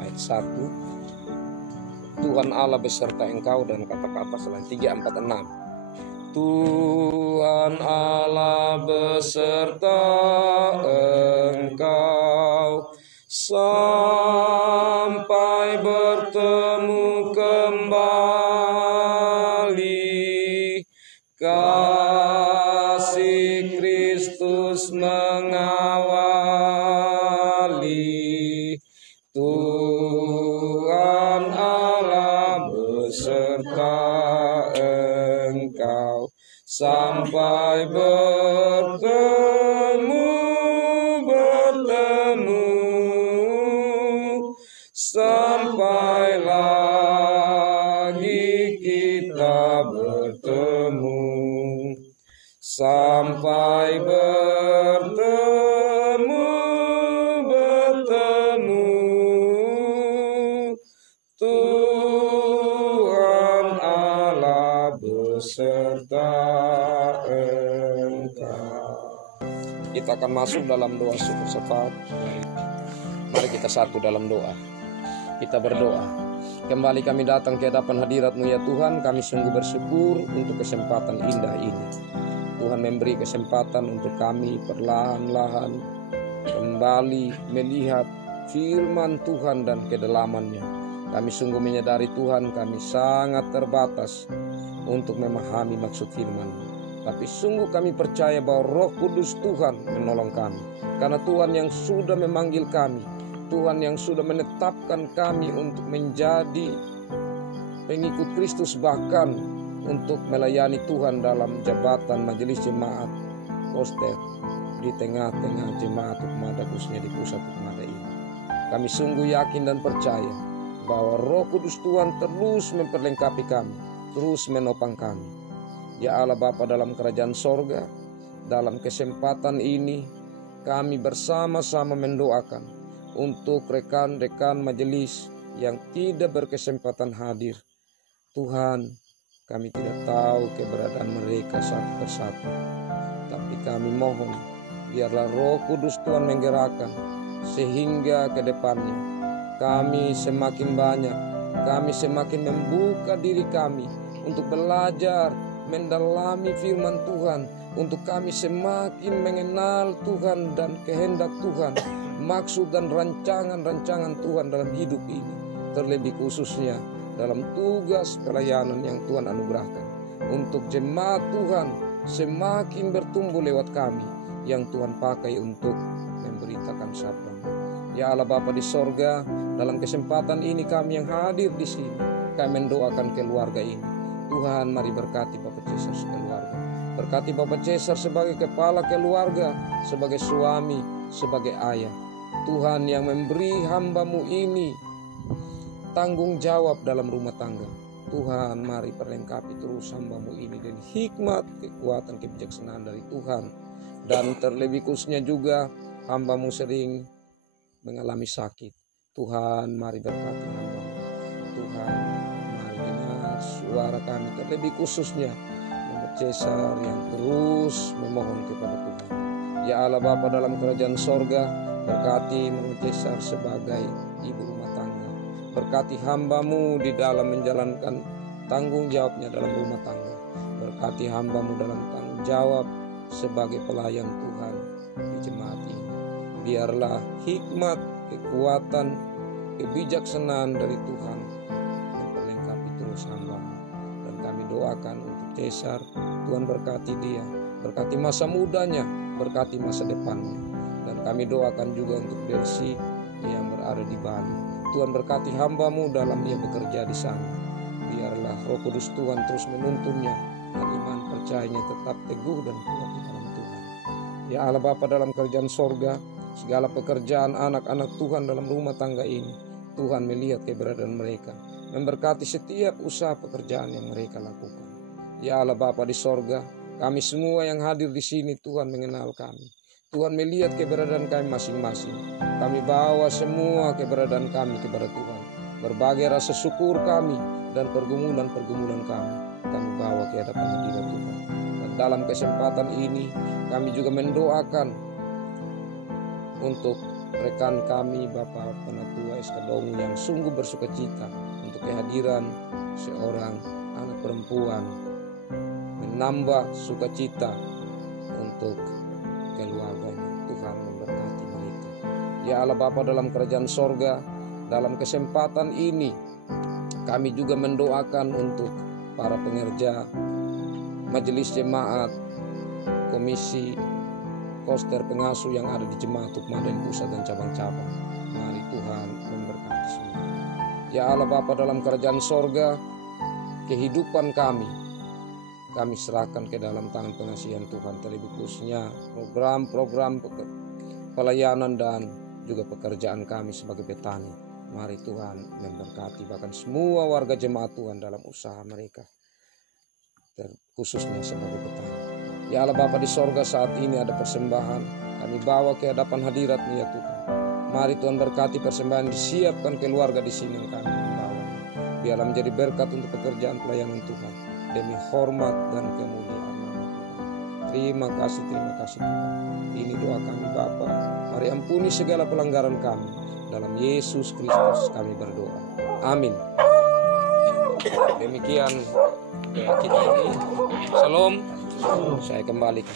ayat 1. Tuhan Allah beserta engkau, dan kata-kata selain 346. Tuhan Allah beserta engkau sampai bertemu kembali. Kasih Kristus mengawali. Tuhan Allah beserta engkau sampai bertemu, sampai lagi kita bertemu, sampai bertemu, Tuhan Allah beserta engkau. Kita akan masuk dalam doa syukur syafaat. Mari kita satu dalam doa. Kita berdoa. Kembali kami datang ke hadapan hadirat-Mu ya Tuhan. Kami sungguh bersyukur untuk kesempatan indah ini. Tuhan memberi kesempatan untuk kami perlahan-lahan kembali melihat firman Tuhan dan kedalamannya. Kami sungguh menyadari Tuhan kami sangat terbatas untuk memahami maksud firman. Tapi sungguh kami percaya bahwa Roh Kudus Tuhan menolong kami. Karena Tuhan yang sudah memanggil kami, Tuhan yang sudah menetapkan kami untuk menjadi pengikut Kristus, bahkan untuk melayani Tuhan dalam jabatan majelis jemaat Koster di tengah-tengah jemaat Ukmada, khususnya di pusat Ukmada ini. Kami sungguh yakin dan percaya bahwa Roh Kudus Tuhan terus memperlengkapi kami, terus menopang kami. Ya Allah Bapa dalam kerajaan sorga, dalam kesempatan ini kami bersama-sama mendoakan untuk rekan-rekan majelis yang tidak berkesempatan hadir. Tuhan, kami tidak tahu keberadaan mereka satu persatu, tapi kami mohon biarlah Roh Kudus Tuhan menggerakkan, sehingga ke depannya kami semakin banyak, kami semakin membuka diri kami untuk belajar mendalami firman Tuhan, untuk kami semakin mengenal Tuhan dan kehendak Tuhan, maksud dan rancangan-rancangan Tuhan dalam hidup ini. Terlebih khususnya dalam tugas pelayanan yang Tuhan anugerahkan. Untuk jemaat Tuhan semakin bertumbuh lewat kami yang Tuhan pakai untuk memberitakan sabda. Ya Allah Bapa di sorga, dalam kesempatan ini kami yang hadir di sini, kami mendoakan keluarga ini. Tuhan, mari berkati Bapak Cesar sekeluarga. Berkati Bapak Cesar sebagai kepala keluarga, sebagai suami, sebagai ayah. Tuhan yang memberi hamba-Mu ini tanggung jawab dalam rumah tangga. Tuhan, mari perlengkapi terus hamba-Mu ini dengan hikmat, kekuatan, kebijaksanaan dari Tuhan. Dan terlebih khususnya juga hamba-Mu sering mengalami sakit. Tuhan, mari berkati hamba-Mu. Tuhan, mari dengar suara kami, terlebih khususnya Bapak Cesar yang terus memohon kepada Tuhan. Ya Allah Bapa dalam kerajaan sorga, berkati Bapak Cesar sebagai ibu rumah tangga. Berkati hamba-Mu di dalam menjalankan tanggung jawabnya dalam rumah tangga. Berkati hamba-Mu dalam tanggung jawab sebagai pelayan Tuhan di jemaat ini. Biarlah hikmat, kekuatan, kebijaksanaan dari Tuhan memperlengkapi terus hamba-Mu. Dan kami doakan untuk Cesar, Tuhan berkati dia, berkati masa mudanya, berkati masa depannya. Dan kami doakan juga untuk Delsi yang berada di Bali. Tuhan berkati hamba-Mu dalam dia bekerja di sana. Biarlah Roh Kudus Tuhan terus menuntunnya dan iman percayanya tetap teguh dan kuat di dalam Tuhan. Ya Allah Bapa dalam kerajaan sorga, segala pekerjaan anak-anak Tuhan dalam rumah tangga ini, Tuhan melihat keberadaan mereka, memberkati setiap usaha pekerjaan yang mereka lakukan. Ya Allah Bapa di sorga, kami semua yang hadir di sini Tuhan mengenal kami. Tuhan melihat keberadaan kami masing-masing. Kami bawa semua keberadaan kami kepada Tuhan. Berbagai rasa syukur kami dan pergumulan-pergumulan kami bawa ke hadapan hadirat Tuhan. Dan dalam kesempatan ini kami juga mendoakan untuk rekan kami Bapak Penatua Eskadongu yang sungguh bersukacita untuk kehadiran seorang anak perempuan, menambah sukacita untuk keluarganya. Tuhan memberkati mereka. Ya Allah Bapa dalam kerajaan sorga, dalam kesempatan ini kami juga mendoakan untuk para pengerja majelis jemaat, komisi, koster pengasuh yang ada di jemaat Tukmaden pusat dan cabang-cabang. Mari Tuhan memberkati semua. Ya Allah Bapa dalam kerajaan sorga, kehidupan kami serahkan ke dalam tangan pengasihan Tuhan, terlebih khususnya program-program pelayanan dan juga pekerjaan kami sebagai petani. Mari Tuhan memberkati bahkan semua warga jemaat Tuhan dalam usaha mereka, khususnya sebagai petani. Ya Allah Bapa di sorga, saat ini ada persembahan kami bawa ke hadapan hadirat-Mu ya Tuhan. Mari Tuhan berkati persembahan disiapkan keluarga di sini yang kami membawa. Biarlah menjadi berkat untuk pekerjaan pelayanan Tuhan, demi hormat dan kemuliaan nama Tuhan. Terima kasih Tuhan. Ini doa kami Bapa. Mari ampuni segala pelanggaran kami. Dalam Yesus Kristus kami berdoa. Amin. Demikian doa kita ini. Shalom. Saya kembali ke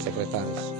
sekretaris.